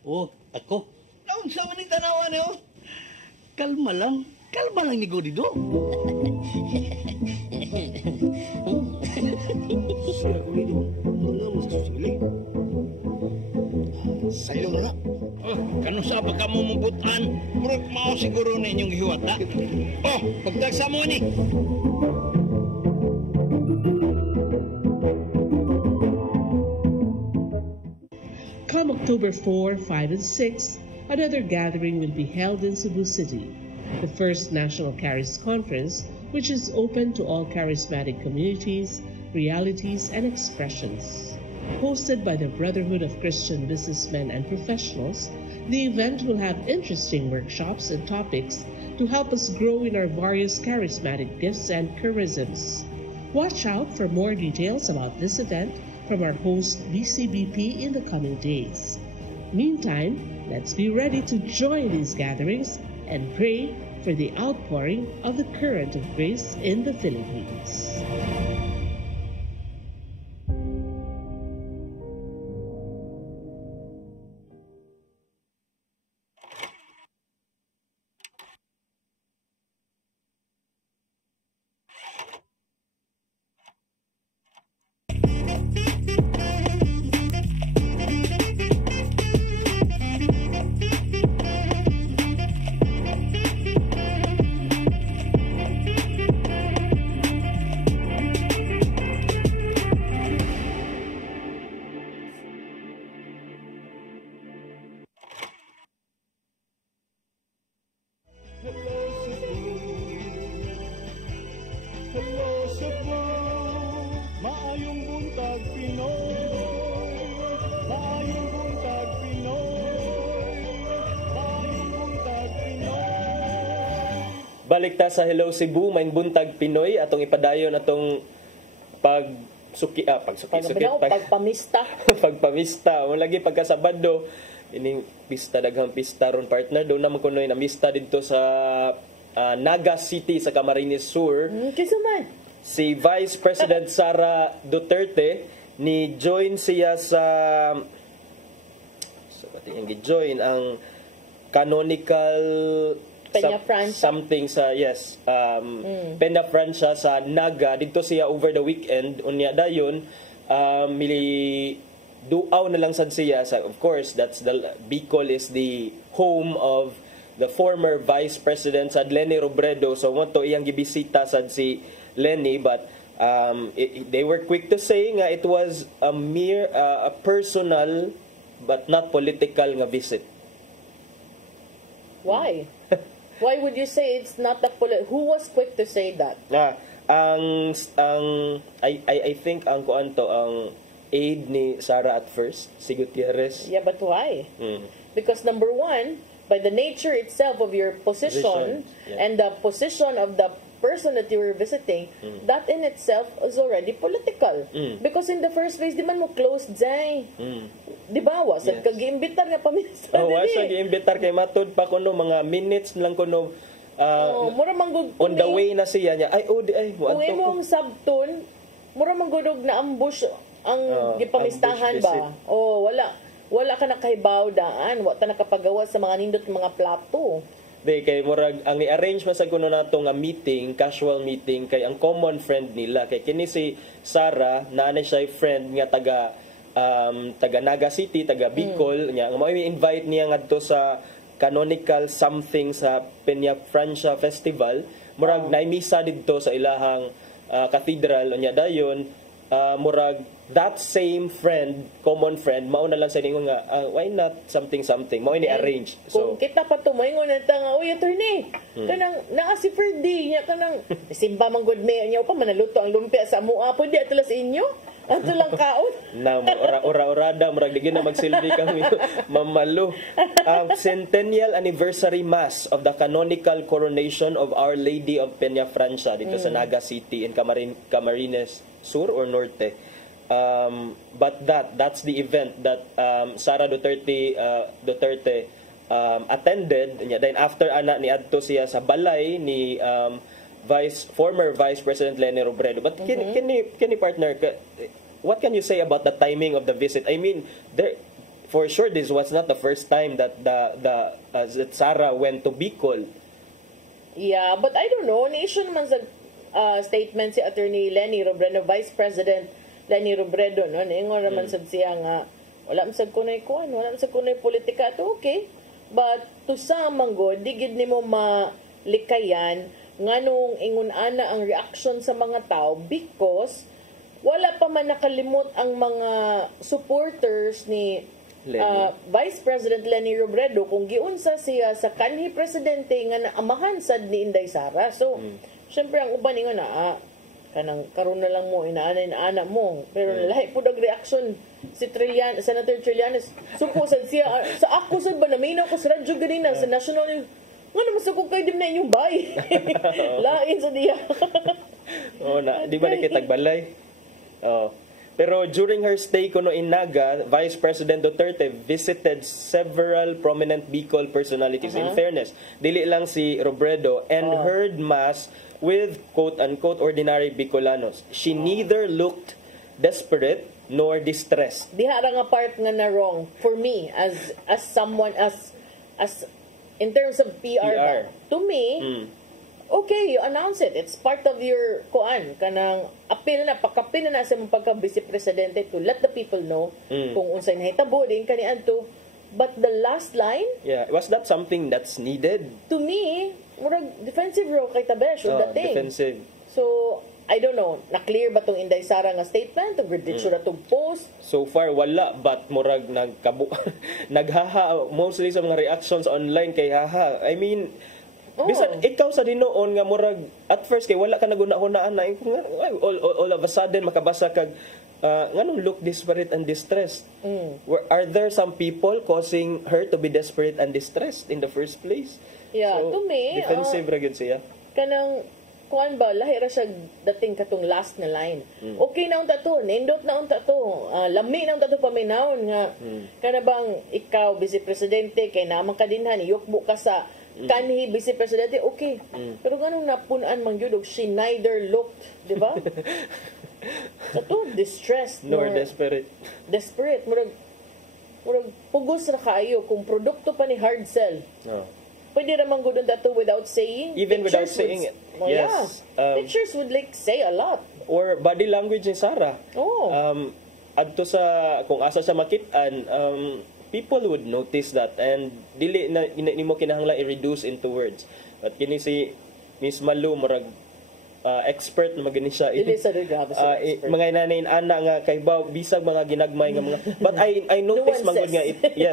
Oh, ako? Naon sa maning tanawan eh, oh? Kalma lang ni Godido. Siya ko dito, mga mo sa susiling. Sa'yo na. Oh, kano sa pagka mo mabutan, murag mao siguro na inyong hiwat, ha? Oh, pagtagsa mo ni. Come October 4, 5, and 6, another gathering will be held in Cebu City, the first National Charis Conference, which is open to all charismatic communities, realities, and expressions. Hosted by the Brotherhood of Christian Businessmen and Professionals, the event will have interesting workshops and topics to help us grow in our various charismatic gifts and charisms. Watch out for more details about this event from our host BCBP in the coming days. Meantime, let's be ready to join these gatherings and pray for the outpouring of the current of grace in the Philippines. Hello Cebu, maayong buntag Pinoy. Maayong buntag Pinoy. Maayong buntag Pinoy. Balik ta sa Hello Cebu, maing buntag Pinoy atong ipadayon atong pagpamista. Pagpamista. Mo lagi pagka Sabado ining pista daghang pista ron partner do naman kunoy na mista didto sa Naga City sa Camarines Sur. Kisuman. Si Vice President Sara Duterte ni join siya sa pati ang gi-join ang canonical Peña Francia. something sa Peña Francia sa Naga dito siya over the weekend unya dayon mili duaw na lang sad siya sa, of course that's the Bicol is the home of the former Vice President sad Leni Robredo, so want to iyang gibisita sad si Leni, but they were quick to say nga it was a mere a personal but not political nga visit. Why? Why would you say it's not a who was quick to say that? I think ang kuan to ang aide ni Sara at first, si Gutierrez. Yeah, but why? Because number one, by the nature itself of your position and the position of the person that you were visiting, that in itself is already political. Because in the first place, di man mo close dyan. Di ba? Wasad kag-iimbitar nga pamilya. Wasad kag-iimbitar kay matud pa kuno mga minutes lang kuno mura manggug on the way na siya niya. Kung imong sabton, mura manggudog na ambush ang gipamistahan ba? Wala ka nakahibaw daan, wala ka nakapagawa sa mga nindot mga plato. Kay murag ang i-arrange man sa kuno nato nga meeting, casual meeting kay ang common friend nila kay kini si Sara naanay siya friend nga taga Naga City, taga Bicol nya nga may invite niya ngadto sa canonical something sa Peña Francia Festival. Murag naimisa didto sa ilahang cathedral nya dayon murag that same friend, common friend, mauna lang sa ninyo nga, why not something mao ini arrange. Kung kita pa tumaingon na nga, uy, attorney, kanang naa si Ferdy, niya kanang simba man good me niya pa manaluto ang lumpia sa mua, pwede ato lang sa inyo. Ato lang kaon. Na ora-orada murag di na magsilbi kami mamalo. Ang centennial anniversary mass of the canonical coronation of Our Lady of Peña Francia dito sa Naga City in Camarines Sur or Norte. But that's the event that Sara Duterte attended. Then after ana ni adto siya sa balay ni former Vice President Leni Robredo. But can you partner, what can you say about the timing of the visit? I mean, for sure this was not the first time that that Sara went to Bicol. Yeah, but I don't know. Nation man sa statement si Attorney Leni Robredo, Vice President Leni Robredo, no? Ningon naman sad siya nga, wala man sad kunay kuan, wala man sad kunay politika. Ito okay. But to some manggod, di gid nimo malikayan nganong ingon ana ang reaction sa mga tao because wala pa man nakalimot ang mga supporters ni Vice President Leni Robredo kung giunsa siya sa kanhi presidente nga naamahan sad ni Inday Sara. So, syempre ang uban ingon na kanang karon na lang mo inaana mo pero lahi pud ang reaction si Senator Trillanes suko sad siya sa ako sad ba naminaw ko sa radyo ganina sa national nga naman sa kung kayo din na inyong bay. Lain sa diya. Di ba nakitagbalay? Pero during her stay kuno in Naga, Vice President Duterte visited several prominent Bicol personalities. In fairness, dili lang si Robredo and heard mass with quote-unquote ordinary Bicolanos. She neither looked desperate nor distressed. Diha ra nga part nga na wrong for me as someone as in terms of PR. Ba? To me, okay, you announce it. It's part of your kanang appeal na pakapin na sa pagka vice presidente to let the people know kung unsay nahitabo din kaniadto. But the last line, was that something that's needed? To me, murag defensive ro kay Tabesh o dating. Defensive. So, I don't know, na-clear ba tong Inday Sara nga statement? O did na tong post? So far, wala. But murag naghaha, mostly sa mga reactions online kay haha. I mean, bisan ikaw sa dinoon nga murag, at first kay wala ka naguna-hunaan na, all of a sudden makabasa kag, nganong look desperate and distressed? Are there some people causing her to be desperate and distressed in the first place? Yeah, so, to me, defensive ra gyud siya. Kanang kuan ba lahi ra siya dating katong last na line. Okay na unta to, nindot na unta to. Lami na unta to paminawon nga kana bang ikaw vice presidente kay naman ka dinhan yukbo ka sa kanhi vice presidente, okay. Pero ganung napunan man gyud og she neither looked, di ba? Kato distressed nor desperate. Desperate murag pugos ra kaayo kung produkto pa ni hard sell. Pwede naman gudon dato without saying. Even without saying it. Yes. Yeah. Pictures would say a lot. Or body language ni Sara. Adto sa kung asa siya makitaan, people would notice that and dili na nimo kinahanglan i-reduce into words. But kini si Miss Malu murag expert na magani siya. Mga inanin-ana nga kay ba bisag mga ginagmay nga mga but I noticed man nga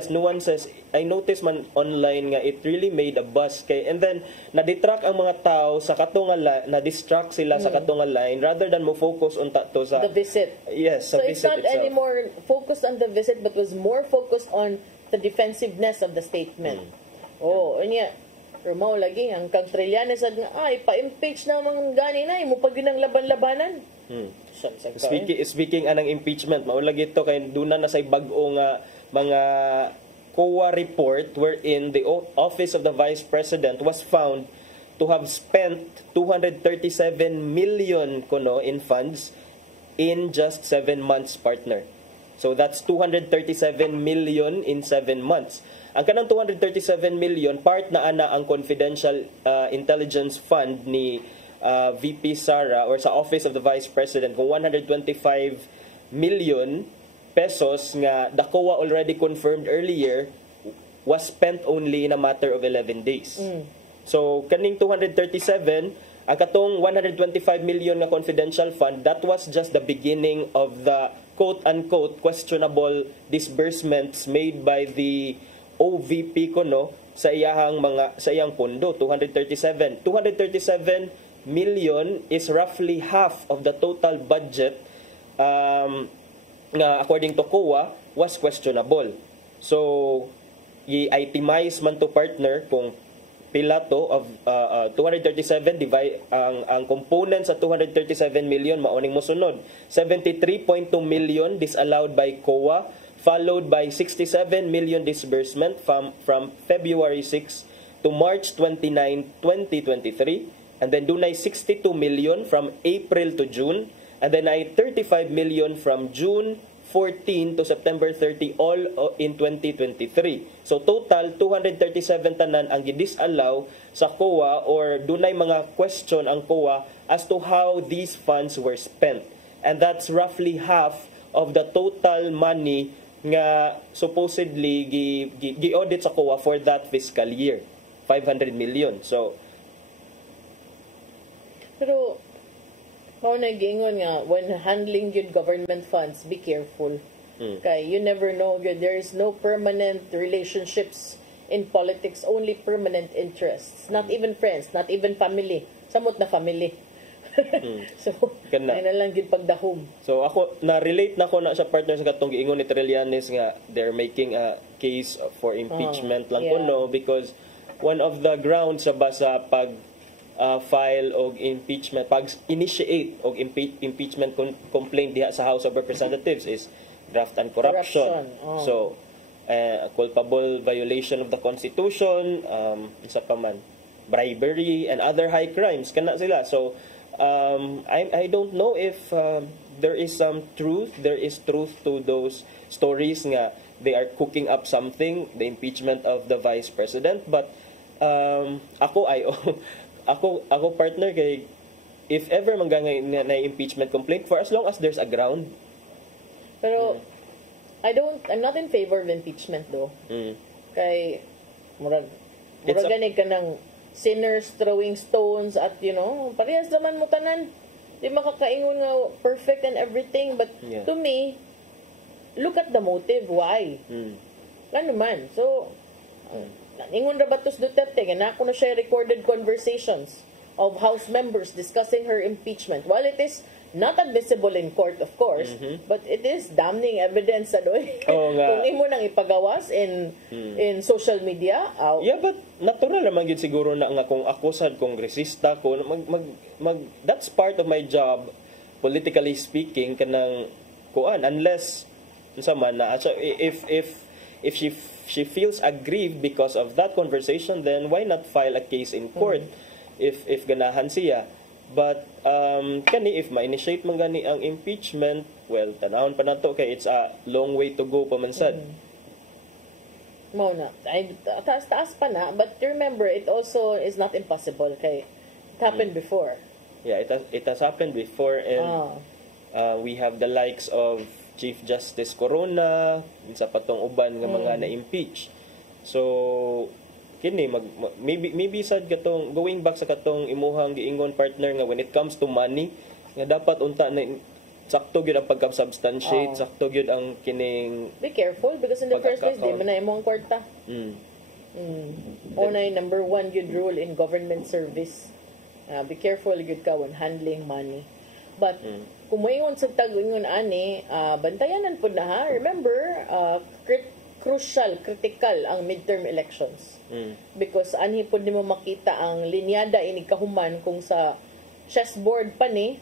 nuances. I noticed man online nga it really made a buzz kay and then na-detract ang mga tao sa katong na-distract sila sa katong line rather than mo focus on to sa the visit. Yes, so sa it's visit not itself. anymore focused on the visit but was more focused on the defensiveness of the statement. Unya Romao lagi ang kang Trillanes sad nga pa-impeach na mga gani na mo pag ginang laban-labanan. Speaking anang impeachment, maulagi ito kay duna na say bag-o nga mga COA report wherein the office of the Vice President was found to have spent 237 million in funds in just 7 months, partner. So that's 237 million in 7 months. Ang kanang 237 million, part na ana ang confidential intelligence fund ni VP Sara or sa Office of the Vice President kung 125 million pesos nga the COA already confirmed earlier was spent only in a matter of 11 days. So kaning 237 ang katong 125 million nga confidential fund, that was just the beginning of the quote-unquote questionable disbursements made by the OVP kuno sa iyang pondo, 237 million is roughly half of the total budget nga according to COA was questionable. So i-itemize man to partner kung pila to of 237 divide ang component sa 237 million maoning mosunod 73.2 million disallowed by COA, followed by 67 million disbursement from February 6 to March 29, 2023, and then dunay 62 million from April to June, and then ay 35 million from June 14 to September 30, all in 2023. So total 237 tanan ang gidisallow sa COA, or dunay mga question ang COA as to how these funds were spent. And that's roughly half of the total money nga supposedly gi-audit sa COA for that fiscal year, 500 million. So pero mao na giingon nga when handling good government funds, be careful. Kay you never know, there is no permanent relationships in politics, only permanent interests. Not even friends, not even family. Samot na family. So, ay na lang gid pagdahom. So ako na-relate na ko na sa partner sa katong giingon ni Trillanes nga they're making a case for impeachment lang kuno, because one of the grounds sa basa pag file og impeachment, pag-initiate og impeachment complaint diha sa House of Representatives is graft and corruption. So, culpable violation of the Constitution, isa pa man, bribery and other high crimes kana sila. So, I don't know if there is truth to those stories nga they are cooking up something, the impeachment of the Vice President, but ako partner kay if ever manggangay na impeachment complaint, for as long as there's a ground. Pero I'm not in favor of impeachment though. Kay murag ganig ka ng sinners throwing stones at parehas naman mo tanan. Di makakaingon nga perfect and everything, but to me, look at the motive, why? Ano man. So ingon ra batos Duterte nga ako na siya recorded conversations of House members discussing her impeachment. While it is not admissible in court, of course, but it is damning evidence kung imo nang ipagawas in social media. Yeah, but natural naman gid siguro na nga kung ako sad kongresista ko that's part of my job, politically speaking, kanang kuan, unless unsa man na if she feels aggrieved because of that conversation, then why not file a case in court if ganahan siya. But kani if ma-initiate man gani ang impeachment, well, tanahon pa nato kay it's a long way to go pa man sad. Mao na ay taas pa na, but remember it also is not impossible kay it happened before. Yeah, it has happened before, and we have the likes of Chief Justice Corona, sa patong uban nga mga na-impeach. So kini maybe sad katong going back sa katong imuhang giingon partner nga when it comes to money nga dapat unta na sakto gyud ang pagka-substantiate, sakto gyud ang kining be careful because in the first place di man na imong kwarta. Unay number 1 gyud rule in government service. Be careful gyud ka when handling money. But kung moingon sa tag-ingon ani, bantayanan pud na ha. Remember, critical ang midterm elections. Because anhi pud nimo makita ang linyada inig kahuman kung sa chessboard pa ni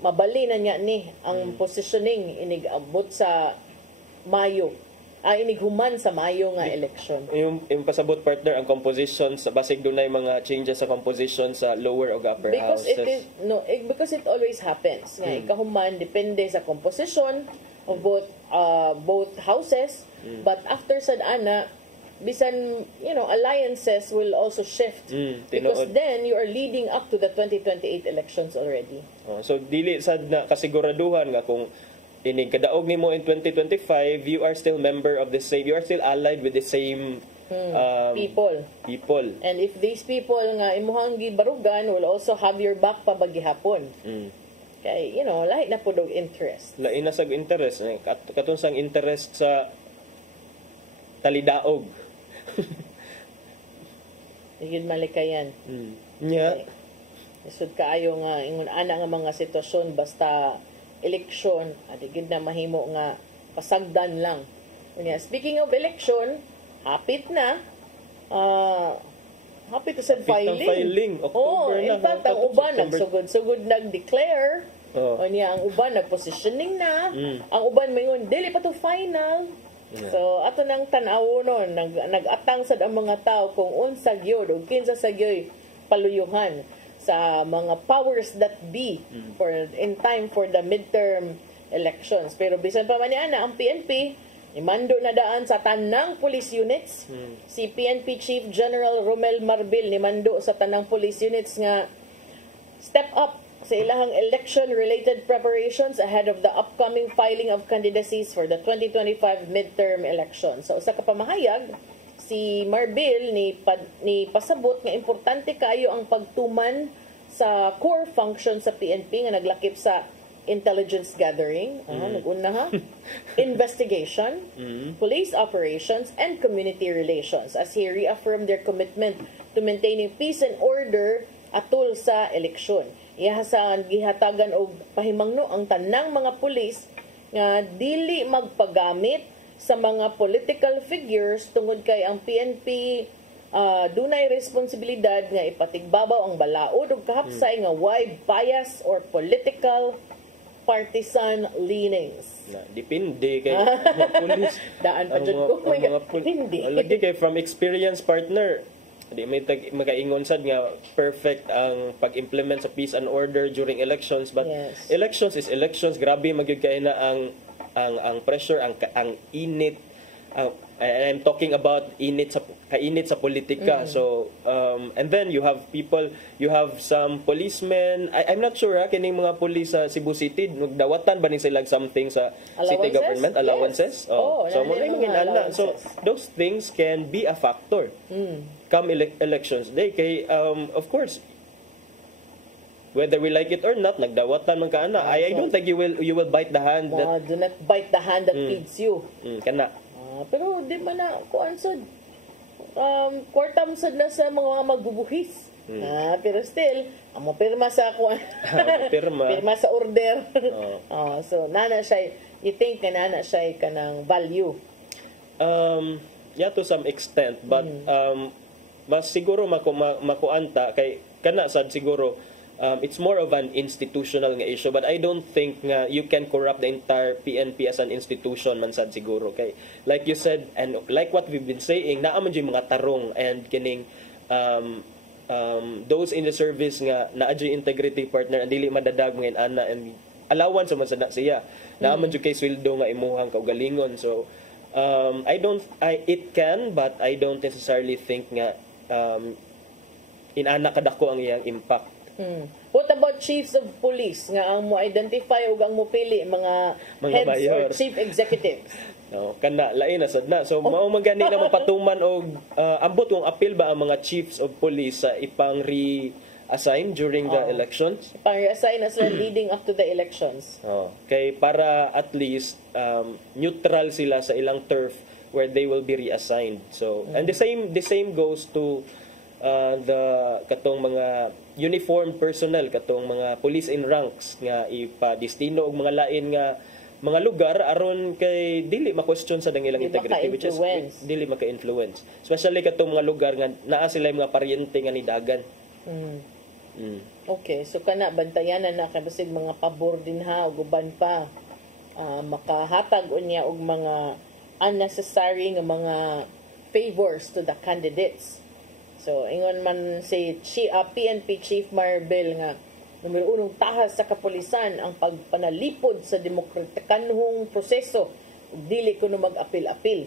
mabali na niya ni ang positioning inig abot sa Mayo. Inig human sa Mayo nga election. Yung pasabot partner ang composition sa basig dunay mga changes sa composition sa lower ug upper because houses. Because it always happens. Nga ikahuman depende sa composition of both houses, but after sad ana bisan alliances will also shift because then you are leading up to the 2028 elections already. So dili sad na kasiguraduhan nga kung inig kadaog nimo in 2025, you are still allied with the same people. And if these people nga imuhang gibarugan will also have your back pabagihapon. Kay, lahi na po dog interest. Lain na sag interest. Katong sang interest sa talidaog. Yun malikayan. Nya. Isod kaayo nga ingon ana nga mga sitwasyon basta eleksyon adigid na mahimo nga pasagdan lang. Unya speaking of election, hapit na hapit to sa filing. October in fact ang uban nagsugod nag-declare. Unya ang uban nag-positioning na. Ang uban mayon dili pa to final. So ato nang tan-aw nun nag-atang sad ang mga tao kung unsa gyud ug kinsa sa gyoy paluyuhan sa mga powers that be for in time for the midterm elections. Pero bisan pa man niana ang PNP imando na daan sa tanang police units. Si PNP Chief General Romel Marbil nimando sa tanang police units nga step up sa ilahang election-related preparations ahead of the upcoming filing of candidacies for the 2025 midterm elections. So, sa kapamahayag, si Marbil ni pasabot nga importante kayo ang pagtuman sa core function sa PNP nga naglakip sa intelligence gathering, nag-una investigation, police operations, and community relations as he reaffirmed their commitment to maintaining peace and order atol sa eleksyon. Ihasan gihatagan og pahimangno ang tanang mga pulis nga dili magpagamit sa mga political figures tungod kay ang PNP dunay responsibilidad nga ipatigbabaw ang balaod ug kahapsay nga wide bias or political partisan leanings. Depende kay mga pulis. Daan pa jud ko depende. Lagi kay from experience partner. Di may makaingon sad nga perfect ang pag-implement sa peace and order during elections, but elections is elections. Grabe magyud kay na ang pressure, ang init. I'm talking about kainit sa politika. So and then you have some policemen. I'm not sure kining mga pulis sa Cebu City nagdawatan ba ni sila something sa city government allowances. So mo ginana. So those things can be a factor. Come elections day kay of course whether we like it or not nagdawatan man kaana. I don't think you will bite the hand that do not bite the hand that feeds you. Kana. Pero di man na kuan sad kwartam sad na sa mga magbubuhis. Pero still amo pirma sa kuan. pirma sa order. So nana siya you think na nana siya kanang value. Yeah, to some extent, but mas siguro makuanta kay kana sad siguro it's more of an institutional nga issue, but I don't think nga you can corrupt the entire PNP as an institution man sad siguro kay like you said and like what we've been saying naa man yung mga tarong and kining those in the service nga naa jay integrity partner and dili madadag mga ana and allowance man sad na siya naa man jud kay sweldo nga imuhang kaugalingon. So it can, but I don't necessarily think nga inana kadako ang iyang impact. What about chiefs of police nga ang mo identify ug ang mo pili mga heads mayor or chief executives? Kana lain na sad na. So mao man gani na mapatuman og ambot ang appeal ba ang mga chiefs of police sa ipang re-assign during the elections? Ipang re-assign as well leading up to the elections. Kay para at least neutral sila sa ilang turf where they will be reassigned. So and the same goes to the katong mga uniformed personnel, katong mga police in ranks nga ipadestino og mga lain nga mga lugar aron kay dili ma-question sa ilang integrity, which is dili maka-influence, especially katong mga lugar nga naa sila mga paryente nga nidagan. Okay, so kana bantayanan na kay basig mga pabor din ha ug uban pa makahatag unya og mga unnecessary nga mga favors to the candidates. So ingon man si PNP Chief Marbil nga numero 1 tahas sa kapulisan ang pagpanalipod sa demokratikanhong proseso ug dili kuno mag-apil-apil.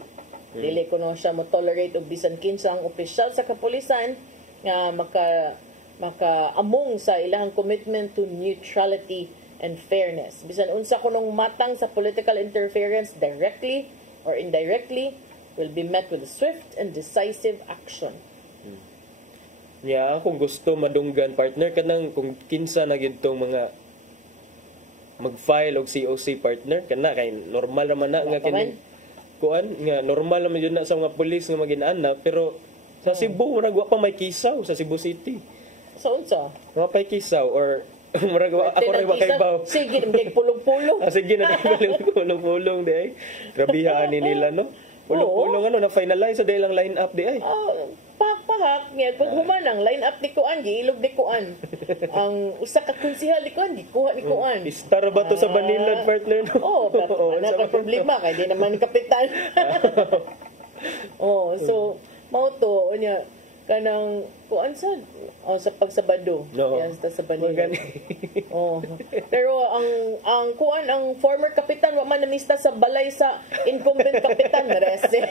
Dili kuno siya mo tolerate og bisan kinsa ang opisyal sa kapulisan nga maka-among sa ilahang commitment to neutrality and fairness. Bisan unsa kunong matang sa political interference directly or indirectly, will be met with swift and decisive action. Kung gusto madunggan partner kanang kung kinsa na gid tong mga mag-file og COC partner kana kay normal naman na nga kini kuan nga normal naman yun na sa mga pulis nga magin-ana pero sa Cebu murag wa pa may kisaw sa Cebu City. So unsa? Wa pa kisaw or murag ako ray wa kay baw. Sige, nagig pulong-pulong. Sige na pulong-pulong di. Grabihan ni nila no. Pulong-pulong na finalize sa lang line up di ay. Pahak niya pag humanang line up ni kuan giilog ni kuan ang usa ka konsehal ni kuan gikuha ni kuan Istar ba to sa Banilad partner no? Ana ka problema kay di naman kapitan. So mao to unya kanang kuan sa pagsabado yan sa Banilad. Pero ang kuan ang former kapitan wa man namista sa balay sa incumbent kapitan rese.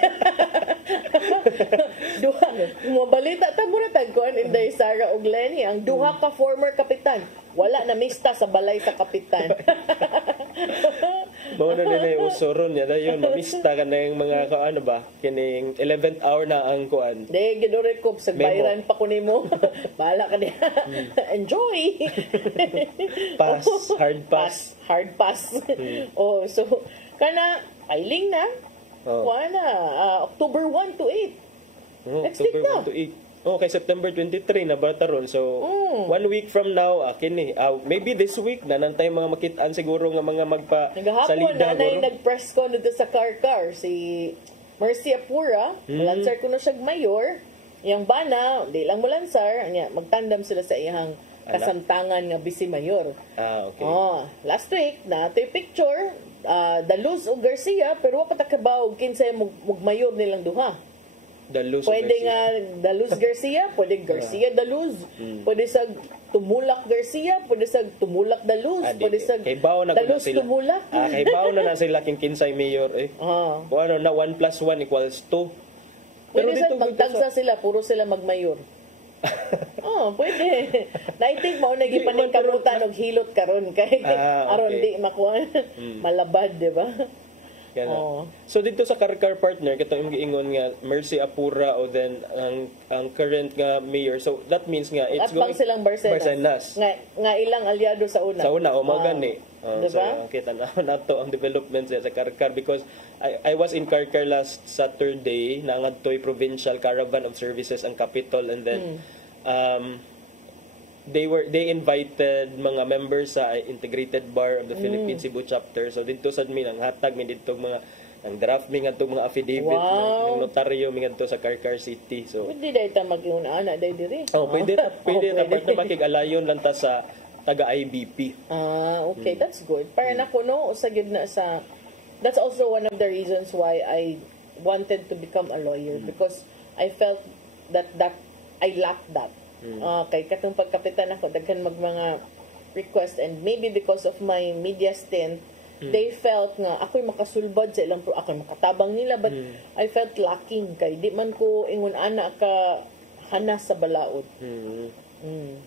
Duha mo balita ta mura tag kuan Inday Sara og Lenny ang duha ka former kapitan wala namista sa balay sa kapitan. Mao na nila usoron niya dayon mamista ka na yung mga kaano ba kining 11th hour na ang kuan. De gidore ko sa bayran pa ko nimo. Bahala ka niya. Enjoy. Hard pass. So kana filing na. Kuana October 1 to 8. Next week na. 1 to 8. Kay September 23 na bataron. So 1 week from now kini maybe this week na nantay mga makitaan siguro nga mga nagahapon na nag-press ko dito sa Karkar si Mercy Apura, lansar ko na siya mayor. Yang bana, di lang mo lansar, magtandem sila sa iyang kasamtangan nga bisi mayor. Okay. Last week, na ito yung picture, Daluz o Garcia, pero wapata ka ba og kinsay mayor nilang duha? Pwede nga Daluz Garcia, pwede Garcia Daluz, pwede sa Tumulak Garcia, pwede sa Tumulak Daluz, pwede sa Daluz Tumulak. Kay bao na sila king kinsay mayor Kung ano na 1 + 1 = 2. Pero dito magtagsa sila, puro sila magmayor. Pwede. I think mao na gipaning karutan og hilot karon kay aron di makuha malabad, di ba? So dito sa Karkar partner katong giingon nga Mercy Apura o then ang current nga mayor. So that means nga it's going silang Barcenas. Nga ilang aliado sa una. Sa una magani. Diba? So kita na to ang developments sa Karkar because I was in Karkar last Saturday na ngadtoy provincial caravan of services ang capital and then they invited mga members sa integrated bar of the Philippine Cebu chapter. So dito sad mi nang hatag mi dito mga ang draft mi ngadto mga affidavit ng notaryo mi ngadto sa Karkar City. So pwede dai ta mag-una dai diri. Pwede ta partner makig-alayon lang ta sa taga IBP. Okay, that's good. Para na kuno usagid na sa that's also one of the reasons why I wanted to become a lawyer because I felt that I lacked that. Kay katong pagkapitan ako daghan mga request and maybe because of my media stint they felt nga ako'y makasulbad sa ilang ako'y makatabang nila but I felt lacking kay di man ko ingon ana ka hanas sa balaod.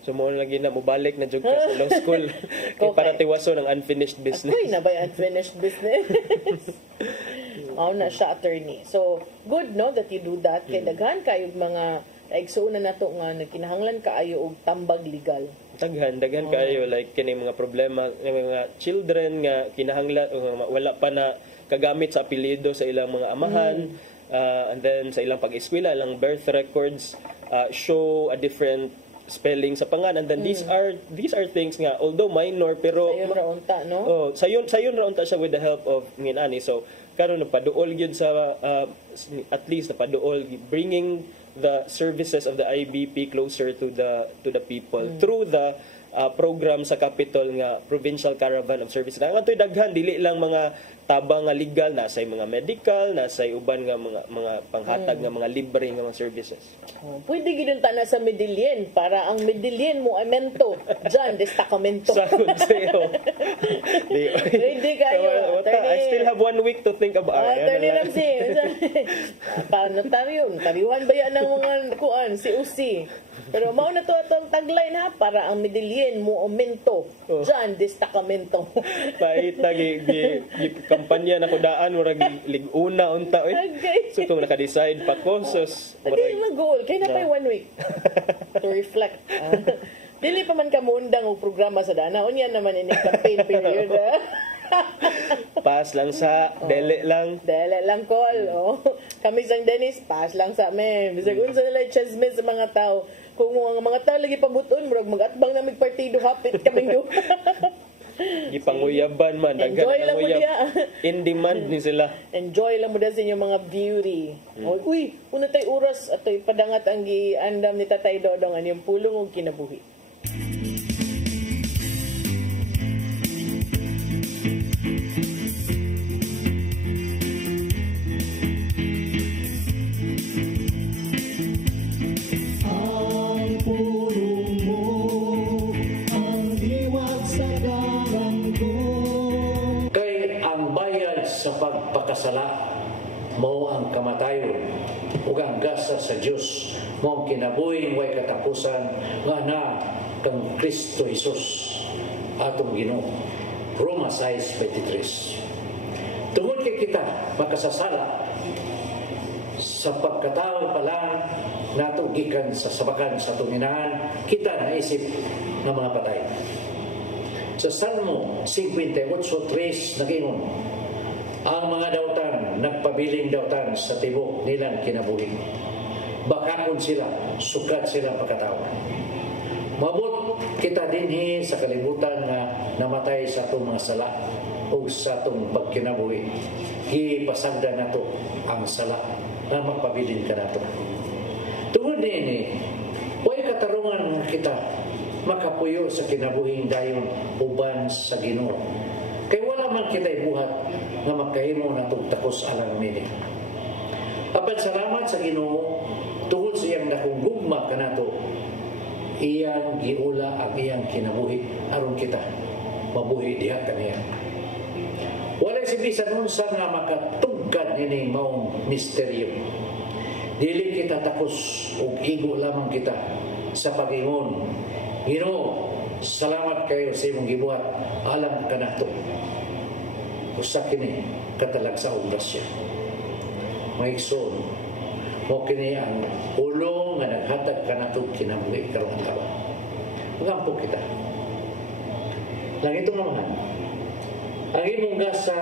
So mo lagi na mobalik na jud ka sa law school kay para tiwaso ng unfinished business. Ako'y na ba unfinished business? Na siya attorney. So good no that you do that kay daghan kayo mga igsuuna na to nga nagkinahanglan kaayo og tambag legal. Daghan kaayo like kini mga problema ng mga children nga kinahanglan wala pa na kagamit sa apelyido sa ilang mga amahan and then sa ilang pag-eskwela ilang birth records show a different spelling sa pangalan and then these are things nga although minor pero sayon ra unta no. Sayon ra unta siya with the help of nginani. So karon napaduol gyud sa at least napaduol bringing the services of the IBP closer to the people through the program sa capital nga Provincial Caravan of Services. Ang ato'y daghan dili lang mga tabang nga legal na say mga medical na say uban nga mga panghatag nga mga libre nga mga services. Pwede gid ta na sa Medellin para ang Medellin mo amento diyan destacamento. Sa consejo. Pwede kayo. I still have 1 week to think about. Attorney Ramsey. Para notaryo, notarihan ba yan ng mga kuan si Usi? Pero mao na to atong tagline ha, para ang Medellin mo aumento. Diyan, destacamento. Pait na kampanya na ko daan murag liguna unta oy. Okay. So kung naka-decide pa ko sus Lagi na goal. Kaya na pa'y 1 week to reflect. Dili pa man ka muundang og programa sa dana. Unya naman ini campaign period. Pass lang sa dele lang. Dele lang call. Oh. Kami sang Dennis, pass lang sa amin. Bisag unsa nila chismis sa mga tao. Kung ang mga tao lagi pabuton, murag mag-atbang na mig partido hapit kaming duha. Gipanguyaban man daghan Enjoy lang ang mo uyab. diya. In demand ni sila. Enjoy lang mo da sa inyong mga beauty. Oh, uy, una tay oras at tay padangat ang giandam ni Tatay Dodong ang iyong pulong og kinabuhi. Ang pulong mo, ang diwat sa dalan ko. Kay ang bayad sa pagpakasala mo ang kamatayon ug ang gasa sa Dios mo ang kinabuhing way katapusan nga na kang Kristo Jesus atong Ginoo. Roma 6:23. Tungod kay kita makasasala sa pagkatao pa lang nato gikan sa sabakan sa tunginahan, kita naisip ng mga patay. Sa Salmo 58:3 nagingon, ang mga dautan nagpabiling dautan sa tibok nilang kinabuhi. Bakakon sila, sukat sila pagkatao. Mabot kita dinhi sa kalibutan nga namatay sa atong mga sala o sa atong pagkinabuhi. Gipasagdan nato ang sala na magpabilin ka nato. Tungod nini, huwag katarungan kita makapuyo sa kinabuhing dayon uban sa Ginoo. Kay wala man kita'y buhat nga makahimo natong takos alang mini. Apan salamat sa Ginoo tungod sa iyang dakong gugma kanato. Iyang giula ang iyang kinabuhi aron kita mabuhi diha kaniya. Wala si bisan unsa nga makatugkad ini maong misteryo. Dili kita takos ug igo lamang kita sa pag-ingon. Ginoo, salamat kayo sa imong gibuhat alang kanato. Usa kini katalagsaong grasya. Maigsoon, mo kini ang ulong nga naghatag kanato kinabuhi karong adlaw. Magampo kita. Lang itong namahan. Ang imong gasa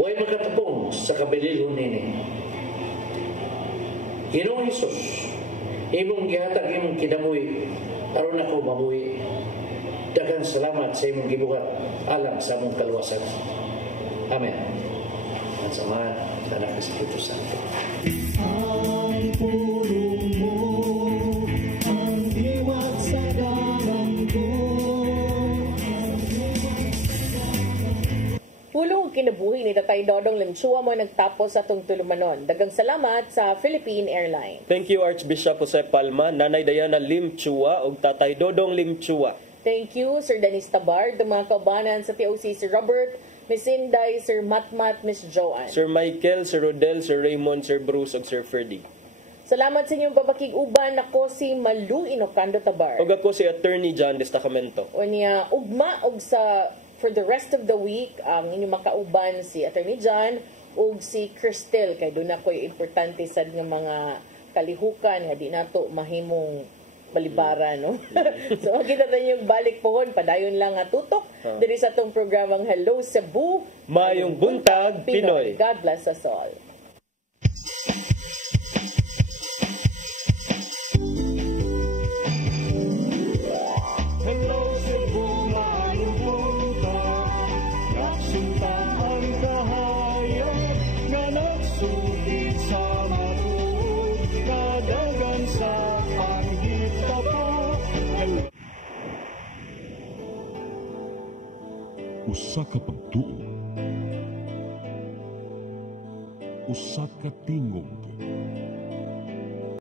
way makatapong sa kabililhon nini. Ginoong Hesus, imong gihatag imong kinabuhi aron ako mabuhi. Daghang salamat sa imong gibuhat alang sa among kaluwasan. Amen. At sa mga anak ng Espiritu Santo. Ang pulong mo, ang diwat sa dalan ko. Pulong kinabuhi ni Tatay Dodong Limchua mo nagtapos sa atong tulumanon. Dagang salamat sa Philippine Airlines. Thank you Archbishop Jose Palma, Nanay Diana Limchua ug Tatay Dodong Limchua. Thank you, Sir Dennis Tabar, mga kaubanan sa TOC, Sir Robert, Miss Inday, Sir Matmat, Miss Joanne. Sir Michael, Sir Rodel, Sir Raymond, Sir Bruce ug Sir Ferdy. Salamat sa inyong papakig-uban. Ako si Malu Inocando Tabar. Ug ako si Attorney John Destacamento. O niya, ugma og sa for the rest of the week, ang inyong makauban si Attorney John ug si Cristel. Kay doon ako'y importante sad nga mga kalihukan nga di nato mahimong balibara, no? So, kita tayo yung balik pohon, padayon lang nga tutok. Diri sa itong programang Hello Cebu, Mayong Buntag, Pinoy. God bless us all. Hello Cebu, mayong buntag. Nagsunta ang kahayag nga nagsugid sa matuod. Kadagan sa panggita po. Usa ka pagtuo, usa ka tingog,